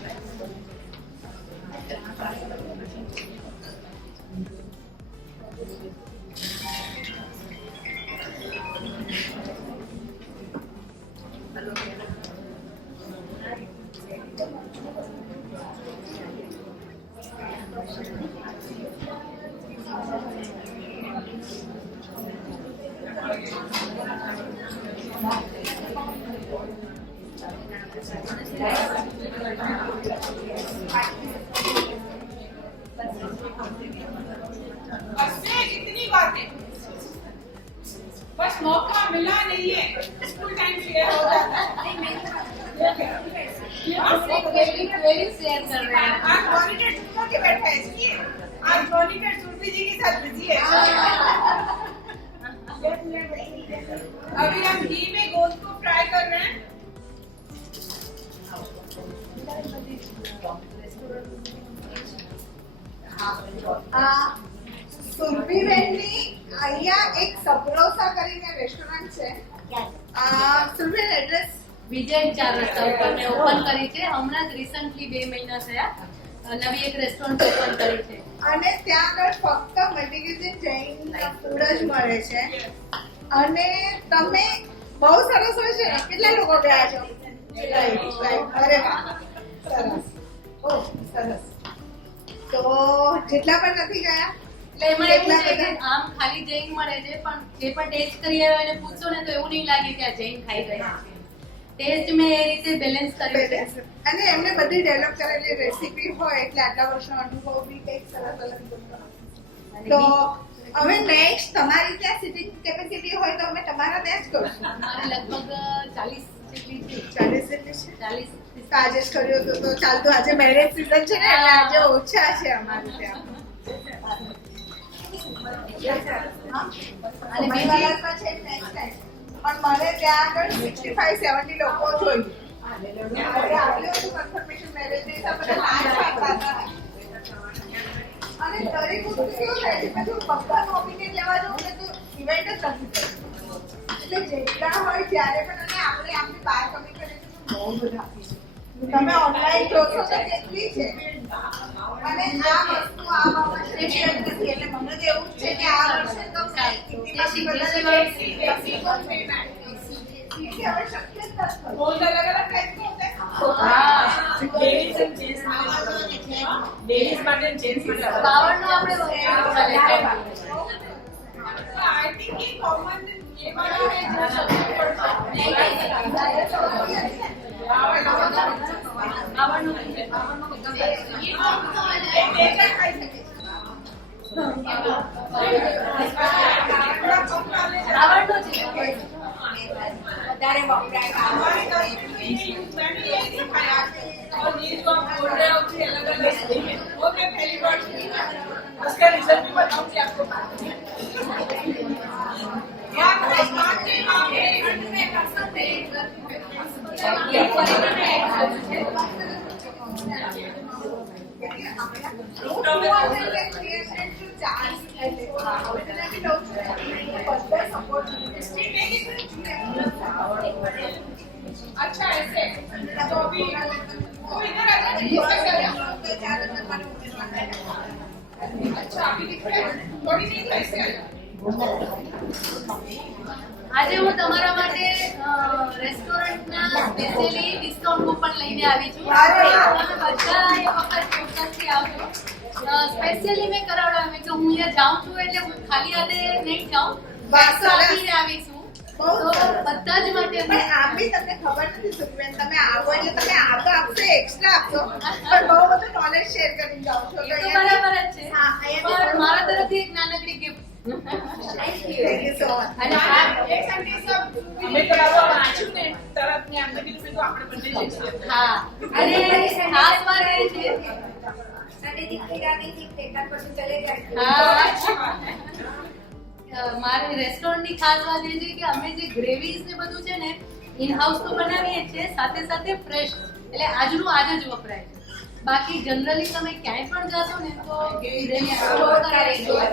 इतनी बातें बस मौका मिला नहीं है. स्कूल टाइम शेयर हो जाता है. क्वेरी शेयर कर रहे हैं. आज मॉनिटर सुनो के बैठा है इसलिए आज मॉनिटर सुरभि जी के साथ बिजी है. अभी हम घी में गोश्त को फ्राई कर रहे हैं. સુરભીબેનની અહીંયા એક સબરોસા કરીને રેસ્ટોરન્ટ છે. સુરભીન એડ્રેસ વિજય 4 રસ્તા ઉપર મેં ઓપન કરી છે. હમણાં જ રિસન્ટલી 2 મહિના થયા નવી એક રેસ્ટોરન્ટ ઓપન કરી છે. અને ત્યાં આગળ ફક્ત મલ્ટીક્યુઝિન જૈન ફૂડ જ મળે છે. અને તમે બહુ સરસ હોય છે. કેટલા લોકો ગયા છો? અરે વાહ, સરસ. ઓહ, સરસ. તો જેટલા પણ નથી ગયા એટલે એમાં એવું છે કે આમ ખાલી જૈન મળે છે, પણ જે પણ ટેસ્ટ કરી આવ્યો એને પૂછશો ને તો એવું નહીં લાગે કે આ જૈન ખાઈ ગયા છે. ટેસ્ટ મેં એ રીતે બેલેન્સ કર્યું છે. અને એમને બધી ડેવલપ કરેલી રેસીપી હોય એટલે આટલા વર્ષનો અનુભવ બી કંઈક સરસ અલગ હતો. તો હવે નેક્સ્ટ તમારી ત્યાં સિટિંગ કેપેસિટી હોય તો અમે તમારા ત્યાં જ કરશું. અમારે લગભગ 40 જેટલી છે. 40 જેટલી છે. 40 સાજેસ્ટ કર્યું હતું તો ચાલતું. આજે મેરેજ સીઝન છે ને એટલે આજે ઓછા છે અમારે ત્યાં. અને મારી બીજી વાલામાં છે next time. પણ મને ત્યાં આગળ 65-70 લોકો જોઈએ. હવે આટલું બધું confirmation marriage day તો બધા ના જ પાડતા હતા. અને દરેક વસ્તુ કેવું થાય છે બધું બધાનું opinion લેવા જવું ને તો event જ નથી થતું. એટલે જેટલા હોય ત્યારે પણ અને આપણે આપણી બહાર commitment બહુ બધા આપીએ. તમે ઓનલાઈન જોશો તો કેટલી છે. અને આ વસ્તુ આ બાબત શક્ય નથી. એટલે મને તો એવું જ છે કે આ વર્ષે તો ઇતિહાસી બધાને હવે શક્ય જ નથી. બહુ અલગ અલગ ટાઈપનું હોતે. લેડીઝ માટે જેન્ટ્સ માટે બાવળનો આપણે I think ये common ये वाला है जो सबसे બાવળનો છે. બાવળનો છે. વધારે વપરાય. और ये जो आप बोल रहे हो कि अलग अलग नहीं है वो मैं पहली बार सुनी. उसका रीजन भी बताऊंगी आपको. अच्छा ऐसे तो अभी वो इधर आ जाए. अच्छा अभी दिख रहा है थोड़ी नहीं तो ऐसे आ जाओ. આજે હું તમારા માટે રેસ્ટોરન્ટના સ્પેશિયલી ડિસ્કાઉન્ટ કૂપન લઈને આવી છું. તમે બધા એ વખત ચોક્કસથી આવજો. સ્પેશિયલી મેં કરાવડાવ્યું મેં કે હું અહીંયા જાઉં છું એટલે હું ખાલી હાથે નહીં જાઉં, બસ, આપીને આવીશું. બહુ તો બધા જ માટે પણ આમ બી તમને ખબર નથી સુખબેન, તમે આવો એટલે તમે આ તો આપશો એક્સ્ટ્રા આપશો પણ બહુ બધું નોલેજ શેર કરી જાઓ છો. એ તો બરાબર જ છે. હા, અહીંયાથી પણ મારા તરફથી એક નાનકડી gift. Thank you so much. અને આ एक संडे सब અમે તો આવો વાંચ્યું ને તરત ને આમને કીધું મેં તો આપણે બંને જઈશું. હા, અને ખાસ વાત એ છે મારી રેસ્ટોરન્ટની ખાસ વાત એ છે કે અમે જે ગ્રેવીઝ ને બધું છે ને ઇન હાઉસ તો બનાવીએ છીએ, સાથે સાથે ફ્રેશ એટલે આજનું આજ જ વપરાય છે. બાકી જનરલી તમે ક્યાંય પણ જાશો ને તો ગ્રેવી સ્ટોર કરેલી હોય.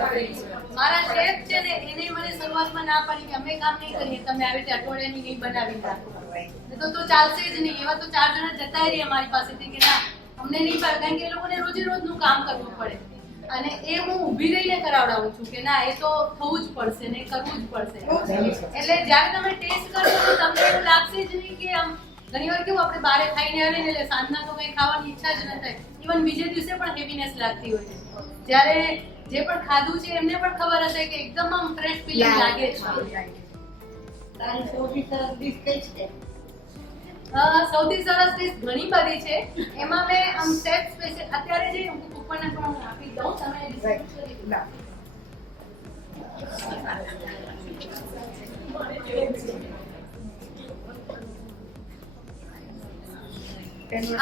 મારા શેફ છે ને એને મને શરૂઆતમાં ના પાડી કે અમે કામ નહીં કરીએ, તમે આવી રીતે અઠવાડિયાની નહીં બનાવી નાખો. તો ચાલશે જ નહીં. એવા તો 4 જણા જતા રહીએ અમારી પાસેથી કે ના અમને નહીં પાડે, કારણ કે એ લોકોને રોજે રોજનું કામ કરવું પડે. અને એ હું ઊભી રહીને કરાવડાવું છું કે ના એ તો થવું જ પડશે ને કરવું જ પડશે. એટલે જ્યારે તમે ટેસ્ટ કરશો તો તમને એવું લાગશે જ નહીં કે આમ ઘણી વાર કેવું આપણે બહાર ખાઈને આવીએ ને એટલે સાંજના તો કંઈ ખાવાની ઈચ્છા જ ન થાય. ઇવન બીજે દિવસે પણ હેવીનેસ લાગતી હોય છે. જ્યારે જે પણ ખાધું છે એમને પણ ખબર હશે કે એકદમ આમ ફ્રેશ ફીલિંગ લાગે છે. સૌથી સરસ ડિશ ઘણી બધી છે. એમાં મેં આમ સેટ સ્પેશિયલ અત્યારે જે કૂપન પણ આપી દઉં તમે ડિસ્કાઉન્ટ કરી દો.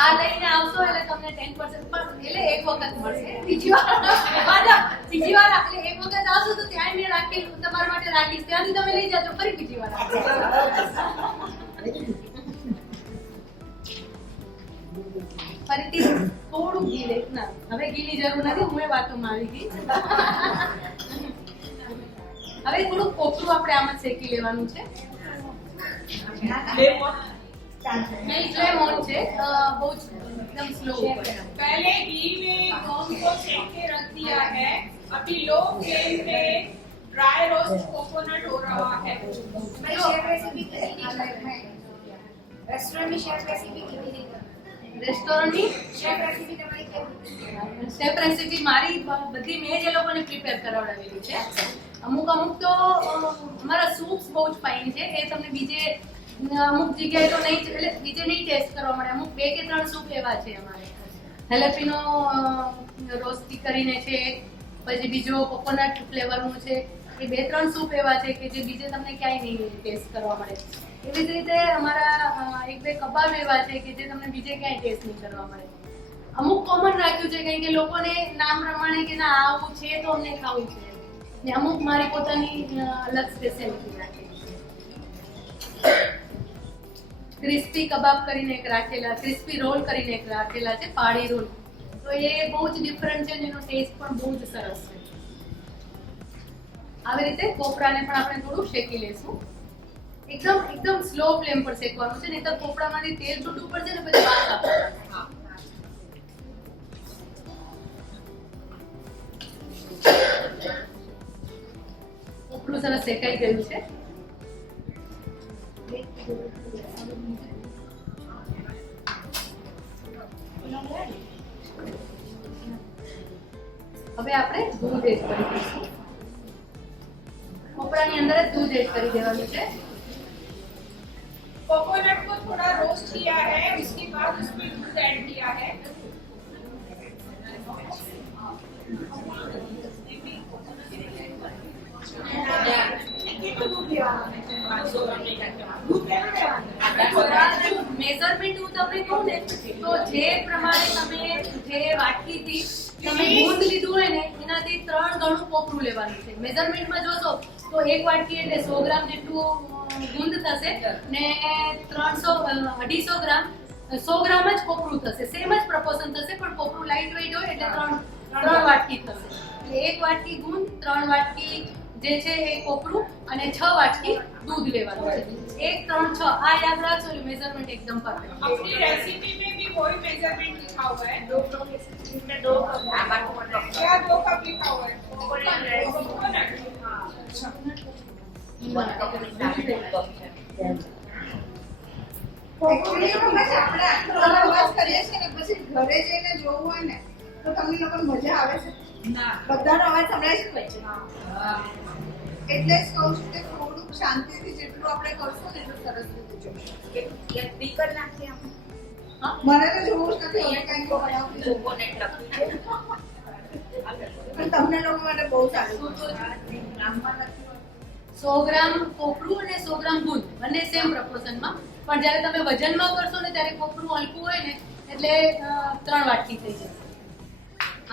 આ લઈને આવશો એટલે તમને 10% પણ એટલે એક વખત મળશે. બીજી વાર એટલે એક વખત આવશો તો ત્યાં મેં રાખી તમારા માટે રાખીશ, ત્યાંથી તમે લઈ જાજો ફરી બીજી વાર. ફરીથી થોડું ઘી લે. ના હવે ઘીની જરૂર નથી, હું એ વાતોમાં આવી ગઈ. હવે થોડું કોપરું આપણે આમાં શેકી લેવાનું છે. ફ્લેમ ઓન છે, બહુ જ एकदम स्लो ऊपर. पहले घी में गोंद को सेक के रख दिया है. अभी लो फ्लेम पे ड्राई रोस्ट कोकोनट हो रहा है. भाई शेफ रेसिपी किसी नहीं रेस्टोरेंट में शेफ रेसिपी किसी नहीं રેસ્ટોરન્ટની शेफ रेसिपी તમારી કેવી સ્ટેપ રેસીપી મારી બધી મેં જ એ લોકોને પ્રિપેર કરાવડાવેલી છે. અમુક તો અમારા સૂપ્સ બહુ જ ફાઇન છે, એ તમને બીજે અમુક જગ્યાએ તો નહીં, એટલે બીજે નહીં ટેસ્ટ કરવા મળે. અમુક 2 કે 3 સૂપ એવા છે અમારે. હેલેપિનો રોસ્ટી કરીને છે, પછી બીજો કોકોનટ ફ્લેવરનું છે. એ 2-3 સૂપ એવા છે કે જે બીજે તમને ક્યાંય નહીં ટેસ્ટ કરવા મળે. એવી જ રીતે અમારા 1-2 કબાબ એવા છે કે જે તમને બીજે ક્યાંય ટેસ્ટ નહીં કરવા મળે. અમુક કોમન રાખ્યું છે કારણ કે લોકોને નામ પ્રમાણે કે ના આવું છે તો અમને ખાવું છે, ને અમુક મારી પોતાની અલગ સ્પેશિયાલિટી રાખી. ક્રિસ્પી કબાબ કરીને એક રાખેલા, ક્રિસ્પી રોલ કરીને એક રાખેલા છે, પાડી રોલ. તો એ બહુ જ ડિફરન્ટ છે, એનો ટેસ્ટ પણ બહુ જ સરસ છે. આવી રીતે કોપરાને પણ આપણે થોડું શેકી લેશું. એકદમ સ્લો ફ્લેમ પર શેકવાનું છે, નહીંતર કોપરામાંથી તેલ છૂટું પડશે ને પછી વાસ આપશે. કોપરું સરસ શેકાઈ ગયું છે. હવે આપણે દૂધ એડ કરી દઈશું. કોપરાની અંદર જ દૂધ એડ કરી દેવાનું છે. कोकोनट को थोड़ा रोस्ट किया है, उसके बाद उसमें दूध ऐड किया है. મેઝરમેન્ટ હું તમને કહું ને તો જે પ્રમાણે તમે જે વાટકીથી તમે ગુંદ લીધું હોય ને એનાથી 3 ગણું કોપરું લેવાનું છે. મેઝરમેન્ટમાં જોશો તો 1 વાટકી એટલે 100 ગ્રામ જેટલું ગુંદ થશે ને 250 ગ્રામ 100 ગ્રામ જ કોપરું થશે. સેમ જ પ્રપોર્શન થશે, પણ કોપરું લાઇટ વેઇટ હોય એટલે 3 વાટકી થશે. એટલે 1 વાટકી ગુંદ, 3 વાટકી જે છે એ કોપરું અને 6 વાટકી दूध लेवाना है. 1 3 6 आ याद रखो, मेजरमेंट एकदम परफेक्ट. अपनी रेसिपी में भी वही मेजरमेंट लिखा हुआ है. 2 कप इसमें 2 कप क्या 2 कप लिखा हुआ है कोकोनट. Actually એમાં પછી આપણે આટલો અવાજ કરીએ છીએ ને પછી ઘરે જઈને જોવું હોય ને તો તમને લોકોને મજા આવે છે? ના, બધાનો અવાજ સંભળાય છે પછી. એટલે જ કહું છું કે થોડુંક શાંતિથી જેટલું આપણે કરશું ને એટલું સરસ રીતે જોશું. એક સ્પીકર નાખી આમ મને તો જોવું જ નથી હવે કંઈક બનાવવું. કોકોનટ લખ્યું છે પણ તમને લોકો માટે બહુ સારું. નામમાં લખ્યું 100 ગ્રામ કોપરું અને 100 ગ્રામ ગુંદ બંને સેમ પ્રપોર્શનમાં, પણ જ્યારે તમે વજનમાં કરશો ને ત્યારે કોપરું હલકું હોય ને એટલે 3 વાટકી થઈ જશે.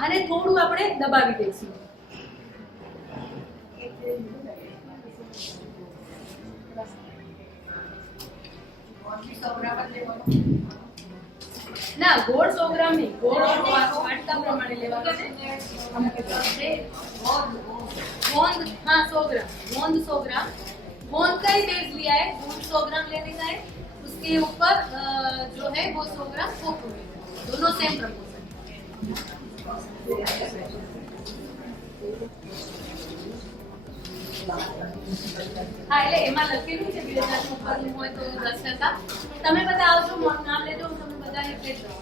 આને થોડું આપણે દબાવી દઈશું. ના, ગોળ 100 ગ્રામ નહીં, ગોળ વાટકા પ્રમાણે લેવાનું છે. गोंद हाँ 100 ग्राम, गोंद 100 ग्राम. गोंद का ही बेस लिया है, गोंद 100 ग्राम लेने का है. उसके ऊपर जो है वो 100 ग्राम कोपरू है. दोनों सेम प्रपोर्शन. हाँ એટલે એમાં લખેલું છે 2000 ઉપરનું હોય તો 10%. તમે બધા આવજો, નામ લેજો, હું તમને બધાને પ્લેટ દઉં.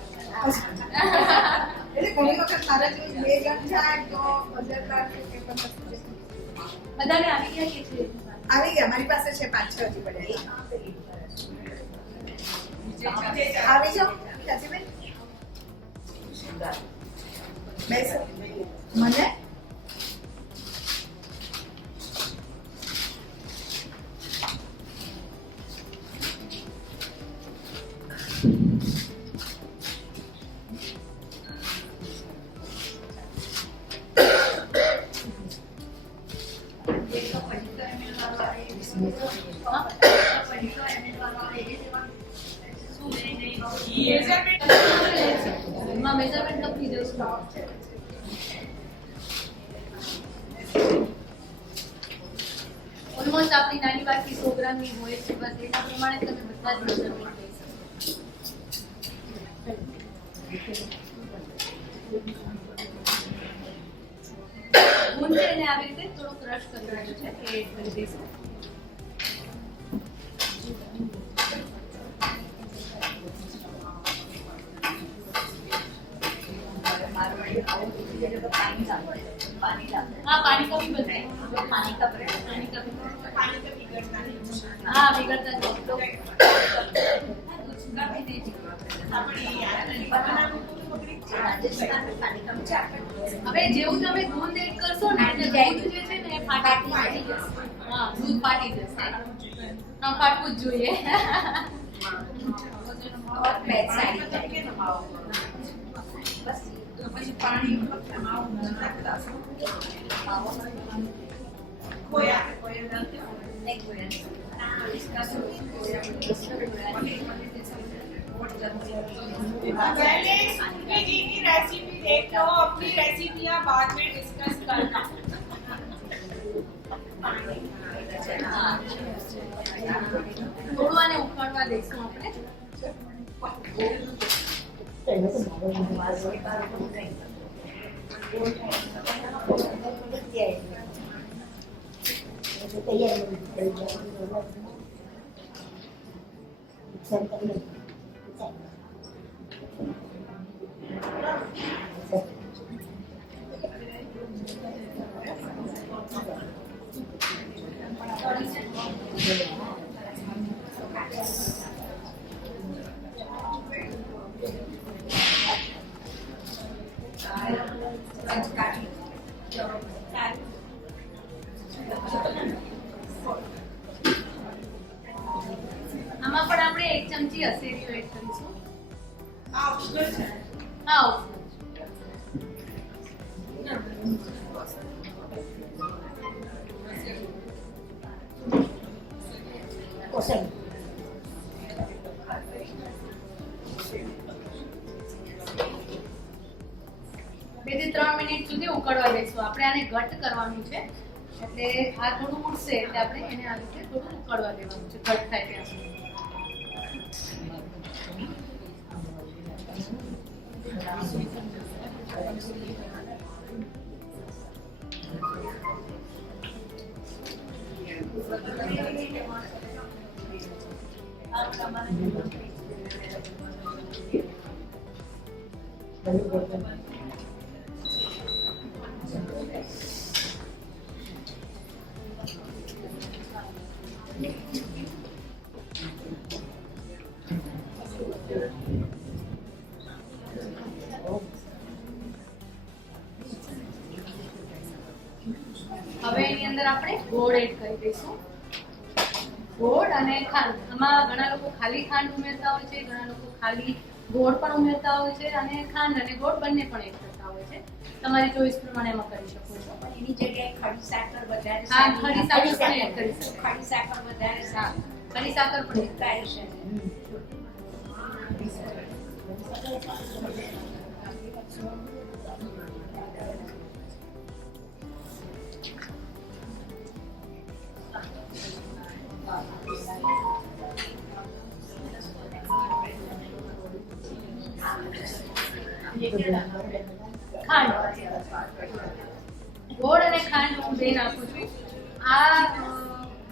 એટલે ઘણી વખત મારા જેવું 2 જણ જાય તો 1000 લાગે કે 50. બધાને આવી ગયા કે છે? આવી ગયા, મારી પાસે છે 5-6 હજી પડ્યા. આવી જાઓ ચાચીબેન. બેસો. મને એમાં મેઝરમેન્ટ લખી દઉં. ઓલમોસ્ટ આપણી નાની બાકી 100 ગ્રામની હોય છે, બસ એના પ્રમાણે તમે બધા જ મેઝરમેન્ટ લઈ શકો. ગુંદ છે એને આવી રીતે થોડો ક્રશ કરવાનો છે, એ એડ કરી દઈશું. हाँ पानी का भी बनता है, पानी का हाँ बिगड़ता है तो उसका भी दीजिए. હવે જેવું તમે દૂધ એડ કરશો ને એટલે દૂધ જે છે ને એ ફાટી જશે. હા દૂધ ફાટી જશે, ન ફાટવું જ જોઈએ. પછી પાણી ખોયા पहले सुखी जी की रेसिपी देख लो, अपनी रेसिपियां बाद में डिस्कस करना. થોડું આને ઉકાળવા દઈશું આપણે. આમાં પણ આપણે 1 ચમચી અસેરીઓ એડ કરીશું. આ ઓપ્શનલ છે. હા ઓસમ 2 થી 3 મિનિટ સુધી ઉકળવા દઈશું. આપણે આને ઘટ કરવાનું છે, એટલે આ થોડું ઉડશે એટલે આપણે એને આ રીતે થોડું ઉકળવા દેવાનું છે, ઘટ થાય ત્યાં સુધી. હવે એની અંદર આપણે ગોળ એડ કરી દઈશું. ગોળ અને ખાંડ. આમાં ઘણા લોકો ખાલી ખાંડ ઉમેરતા હોય છે, ઘણા લોકો ખાલી ગોળ પણ ઉમેરતા હોય છે, અને ખાંડ અને ગોળ બંને પણ એડ કરતા હોય છે. તમારી ચોઈસ પ્રમાણે એમાં કરી શકો છો. એની જગ્યાએ ખડી સાકર વધારે હા ખડી સાકર પણ એડ કરી શકો. ખડી સાકર વધારે હા ખડી સાકર પણ એડ સારી છે. ખાંડ, ગોળ અને ખાંડ હું બે નાખું છું. આ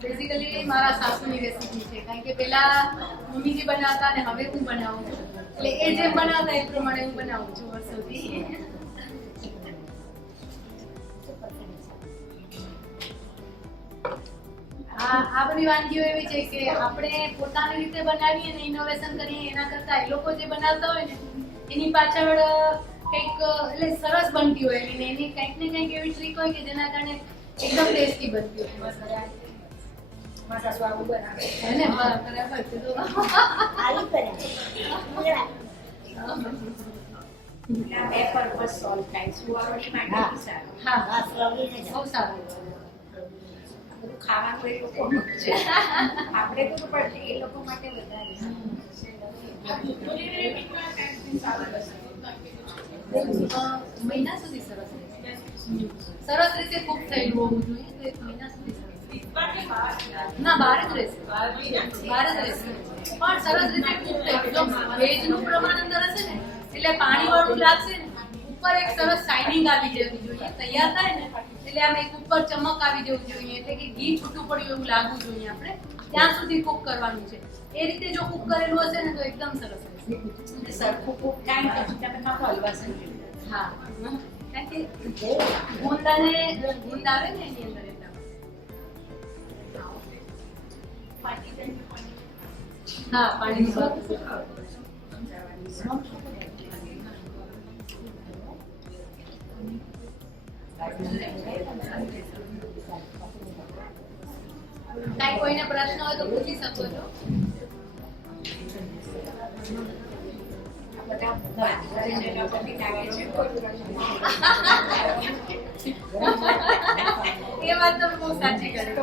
બેઝિકલી મારા સાસુની રેસીપી છે, કારણ કે પેલા મમ્મીજી બનાવતા અને હવે હું બનાવું છું, એટલે એ જેમ બનાવતા એ પ્રમાણે હું બનાવું છું વર્ષોથી. આ બધી વાનગીઓ એવી છે કે આપણે પોતાની રીતે બનાવીએ અને ઇનોવેશન કરીએ એના કરતા એ લોકો જે બનાવતા હોય ને એની પાછળ કંઈક એટલે સરસ બનતી હોય એની એની કંઈક ને કંઈક એવી ટ્રીક હોય કે જેના કારણે એકદમ ટેસ્ટી બનતી હોય. મારા સાસુ આવું બનાવે હે ને? હા બરાબર છે. તો આલુ કર્યા આ બે પર્પસ સોલ્વ થાય. સુવાવડી માટે બી સારું. હા હા સ્લોગીને બહુ સારું. બધું ખાવાનું એ લોકો છે. આપણે તો પણ એ લોકો માટે વધારે મહિના સુધી સરસ રહેશે. સરસ રીતે કુક થયેલું હોવું જોઈએ, તો 1 મહિના સુધી સરસ રહેશે. બહાર જ રહેશે, બહાર જ રહેશે. પણ સરસ રીતે cook થાય. જો ભેજનું પ્રમાણ અંદર હશે ને એટલે પાણી વાળું લાગશે ને, ઉપર એક સરસ શાઇનિંગ આવી જવી જોઈએ. તૈયાર થાય ને એટલે આમ એક ઉપર ચમક આવી જવું જોઈએ, એટલે કે ઘી છૂટું પડ્યું એવું લાગવું જોઈએ. આપણે ત્યાં સુધી કુક કરવાનું છે. એ રીતે જો કુક કરેલું હશે ને તો એકદમ સરસ રહેશે. સરખું કુક થાય ને પછી તમે નાખો હલવા સંગીત. હા, કારણ કે ગુંદાને ગુંદ આવે ને એની અંદર એટલા. હા, પાણી કાંઈ કોઈને પ્રશ્ન હોય તો પૂછી શકો છો. એ વાત તમે બહુ સાચી કરી.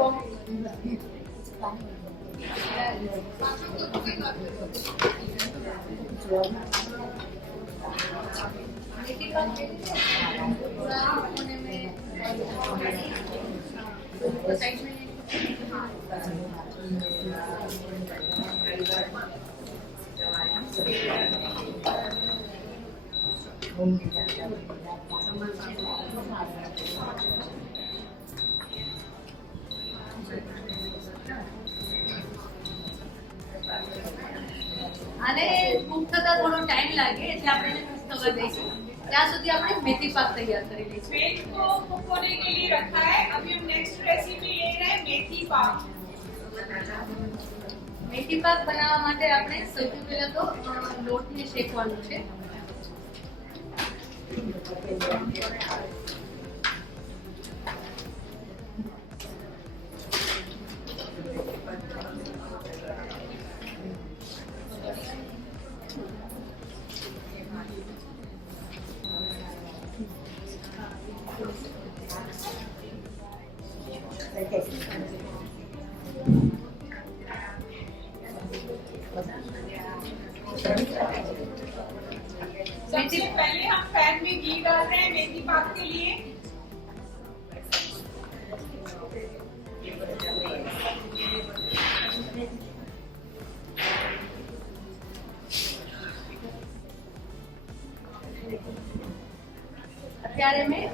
આને કુક થતા થોડો ટાઈમ લાગે એટલે આપણે એને કુક થવા દઈશું. ત્યાં સુધી આપણે મેથી પાક તૈયાર કરી લઈશું. पेट को कुक होने के लिए रखा है. अभी हम नेक्स्ट रेसिपी ले रहे हैं मेथी पाक. મેથી પાક બનાવવા માટે આપણે સૌથી પહેલા તો લોટને શેકવાનું છે. सबसे पहले हम पैन में घी डाल रहे हैं मेथी पाक के लिए. અત્યારે મેં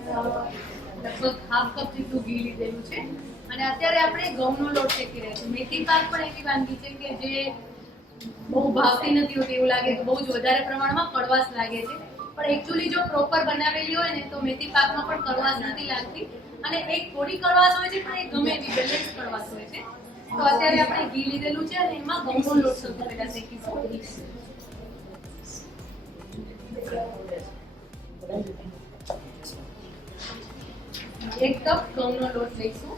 લગભગ હાફ કપ જેટલું ઘી લીધેલું છે અને અત્યારે આપણે ઘઉંનો લોટ શેકી રહ્યા છીએ. મેથી પાક પણ એવી વાનગી છે કે જે બહુ ભાવતી નથી હોતી, એવું લાગે કે બહુ જ વધારે પ્રમાણમાં કડવાશ લાગે છે. પણ એકચ્યુઅલી જો પ્રોપર બનાવેલી હોય ને તો મેથી પાકમાં પણ કડવાશ નથી લાગતી અને એક થોડી કડવાશ હોય છે પણ એ ગમે એવી બેલેન્સ કડવાશ હોય છે. તો અત્યારે આપણે ઘી લીધેલું છે અને એમાં ઘઉંનો લોટ સૌથી પહેલા શેકીશું. 1 કપ ઘઉંનો લોટ લઈશું.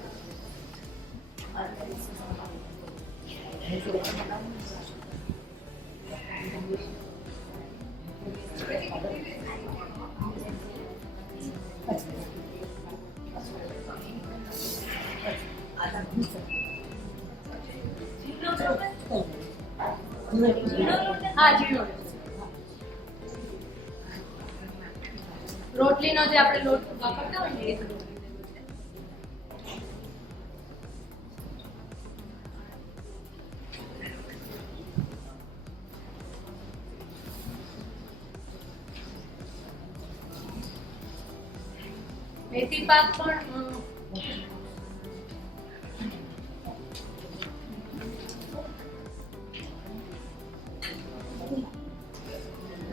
હા, ઝીણો રોટલીનો જે આપણે લોટ વાપરતા હોય ને એ જ લોટ લીધેલો છે. મેથી પાક પણ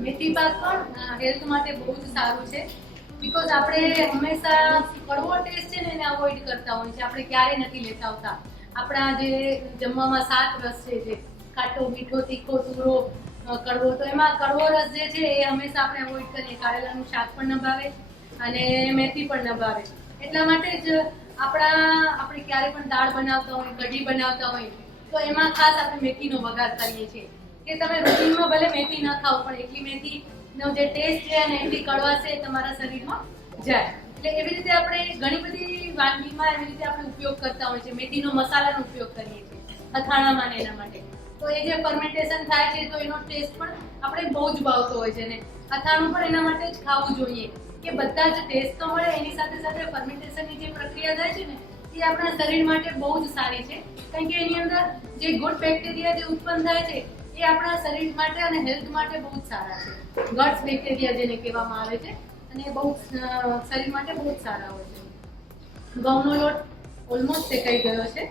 મેથી પાક પણ હેલ્થ માટે બહુ જ સારું છે. બીકોઝ આપણે હંમેશા કડવો ટેસ્ટ છે ને એને અવોઇડ કરતા હોય છે. આપણે ક્યારેય નથી લેતા આવતા. આપણા જે જમવામાં 7 રસ છે, જે ખાટો, મીઠો, તીખો, તુરો, કડવો, તો એમાં કડવો રસ જે છે એ હંમેશા આપણે અવોઇડ કરીએ. કારેલાનું શાક પણ ન ભાવે અને મેથી પણ ન ભાવે. એટલા માટે જ આપણે ક્યારે પણ દાળ બનાવતા હોય, કઢી બનાવતા હોય તો એમાં ખાસ આપણે મેથીનો વઘાર કરીએ છીએ કે તમે રૂટીનમાં ભલે મેથી ન ખાઓ પણ એટલી મેથીનો જે ટેસ્ટ છે અને એટલી કડવાશ છે તમારા શરીરમાં જાય. એટલે એવી રીતે આપણે ઘણી બધી વાનગીમાં એવી રીતે આપણે ઉપયોગ કરતા હોય છે. મેથીનો મસાલાનો ઉપયોગ કરીએ છીએ અથાણામાં ને એના માટે. તો એ જે ફર્મેન્ટેશન થાય છે તો એનો ટેસ્ટ પણ આપણે બહુ જ ભાવતો હોય છે ને અથાણું પણ એના માટે જ ખાવું જોઈએ કે બધા જ ટેસ્ટ તો મળે, એની સાથે સાથે ફર્મેન્ટેશનની જે પ્રક્રિયા થાય છે ને એ આપણા શરીર માટે બહુ જ સારી છે, કારણ કે એની અંદર જે ગુડ બેક્ટેરિયા જે ઉત્પન્ન થાય છે એ આપણા શરીર માટે અને હેલ્થ માટે બહુ જ સારા છે. ગટ્સ બેક્ટેરિયા જેને કહેવામાં આવે છે, અને એ બહુ શરીર માટે બહુ જ સારા હોય છે. ઘઉંનો લોટ ઓલમોસ્ટ શેકાઈ ગયો છે.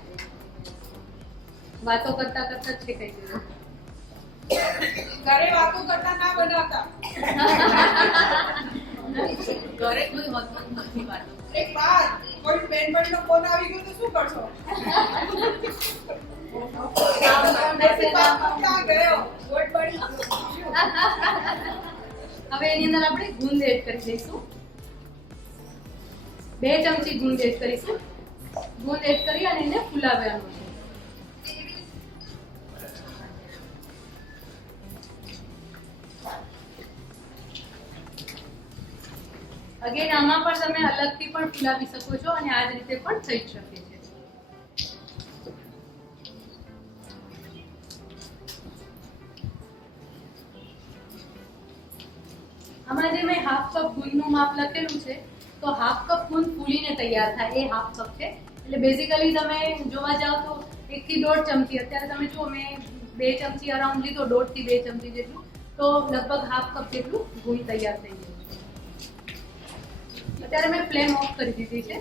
વાતો કરતા કરતા જ શેકાઈ ગયો. ઘરે વાતો કરતા ના બનાવતા. ઘરે કોઈ હોતું જ નથી વાતો. એક વાત, કોઈ બેનપણીનો ફોન આવી ગયો તો શું કરશો? ક્યાં ગયો? ગોળ પડી. હવે એની અંદર આપણે ગુંદ એડ કરી દઈશું. 2 ચમચી ગુંદ એડ કરીશું. ગુંદ એડ કરી અને એને ફુલાવવાનું છે. અગેન આમાં પણ તમે અલગથી પણ ફુલાવી શકો છો અને આ જ રીતે પણ થઈ શકે છે. આમાં જે મેં હાફ કપ ગુંદનું માપ લખેલું છે, તો હાફ કપ ગુંદ ફૂલીને તૈયાર થાય એ હાફ કપ છે. એટલે બેઝિકલી તમે જોવા જાઓ તો 1 થી 1.5 ચમચી, અત્યારે તમે જુઓ મેં 2 ચમચી અરાઉન્ડ લીધો, 1.5 થી 2 ચમચી જેટલું, તો લગભગ હાફ કપ જેટલું ગુંદ તૈયાર થઈ ગયું છે. અત્યારે મેં ફ્લેમ ઓફ કરી દીધી છે.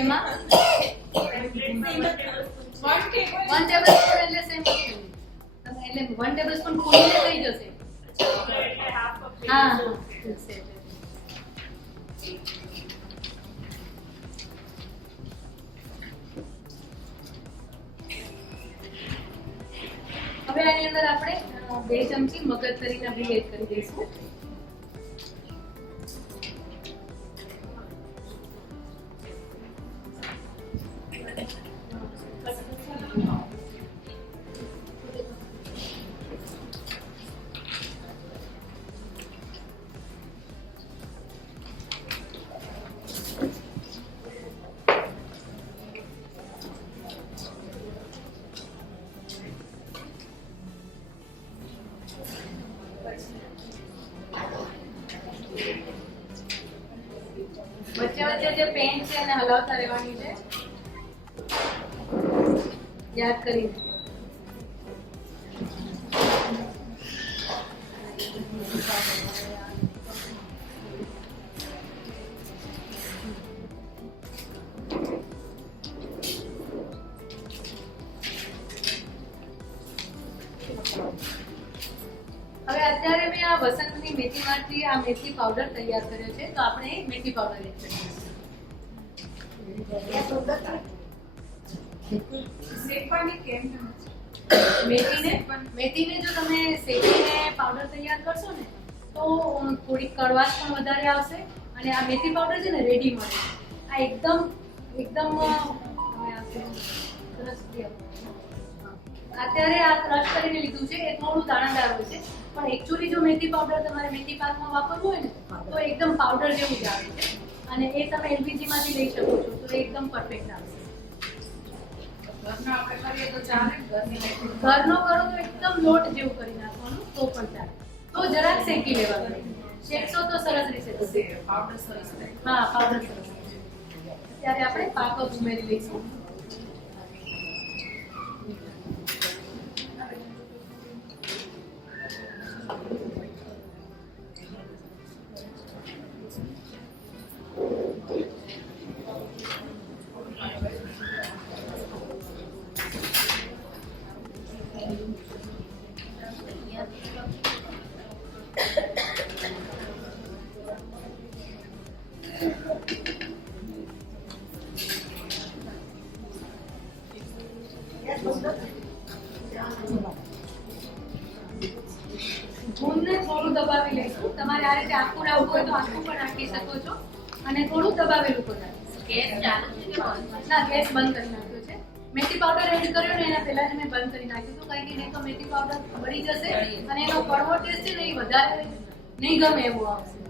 એમાં 1 ટેબલસ્પૂન એટલે સેમ જ છે. એટલે 1 ટેબલસ્પૂન ફૂલીને થઈ જશે. હા ફૂલશે. હવે આની અંદર આપણે 2 ચમચી મગજતરીના બી એડ કરી દઈશું. વચ્ચે વચ્ચે જે પેન છે એને હલાવતા રહેવાની છે, યાદ કરીને. હવે અત્યારે મેં આ વસંતની મેથીમાંથી આ મેથી પાવડર તૈયાર કર્યો છે, તો આપણે મેથી પાવડર એડ કરીએ. શેકવાની કેમ? મેથીને જો તમે શેકીને પાવડર તૈયાર કરશો ને તો થોડી કડવાશ પણ વધારે આવશે, અને આ મેથી પાવડર છે ને રેડી મળે. આ એકદમ અત્યારે આ ક્રશ કરીને લીધું છે, એ થોડું દાણાદાર હોય છે, પણ એકચ્યુઅલી જો મેથી પાવડર તમારે મેથી પાકમાં વાપરવું હોય ને તો એકદમ પાવડર જેવું જ આવે છે, અને એ તમે એલપીજી માંથી લઈ શકો છો, તો એકદમ પરફેક્ટ આવશે. ઘરનો કરો તો એકદમ લોટ જેવું કરી નાખવાનું, તો પણ ચાલે. તો જરાક શેકી લેવાનું, શેકશો તો સરસ રીતે થશે. પાવડર સરસ થાય. હા, પાવડર સરસ. ત્યારે આપણે પાક ઉમેરી લઈશું. ગુંદને થોડું દબાવી લઈશું. તમારે આ રીતે આખું રાખવું હોય તો આખું પણ નાખી શકો છો, અને થોડું દબાવેલું પણ ગેસ ચાલુ છે કે બંધ? ના, ગેસ બંધ કરી નાખ્યો છે. મેથી પાવડર એડ કર્યો ને એના પહેલા જ મેં બંધ કરી નાખ્યું હતું, કારણ કે નહીં તો મેથી પાવડર બળી જશે અને એનો કડવો ટેસ્ટ છે ને એ વધારે નહીં ગમે એવો આવશે.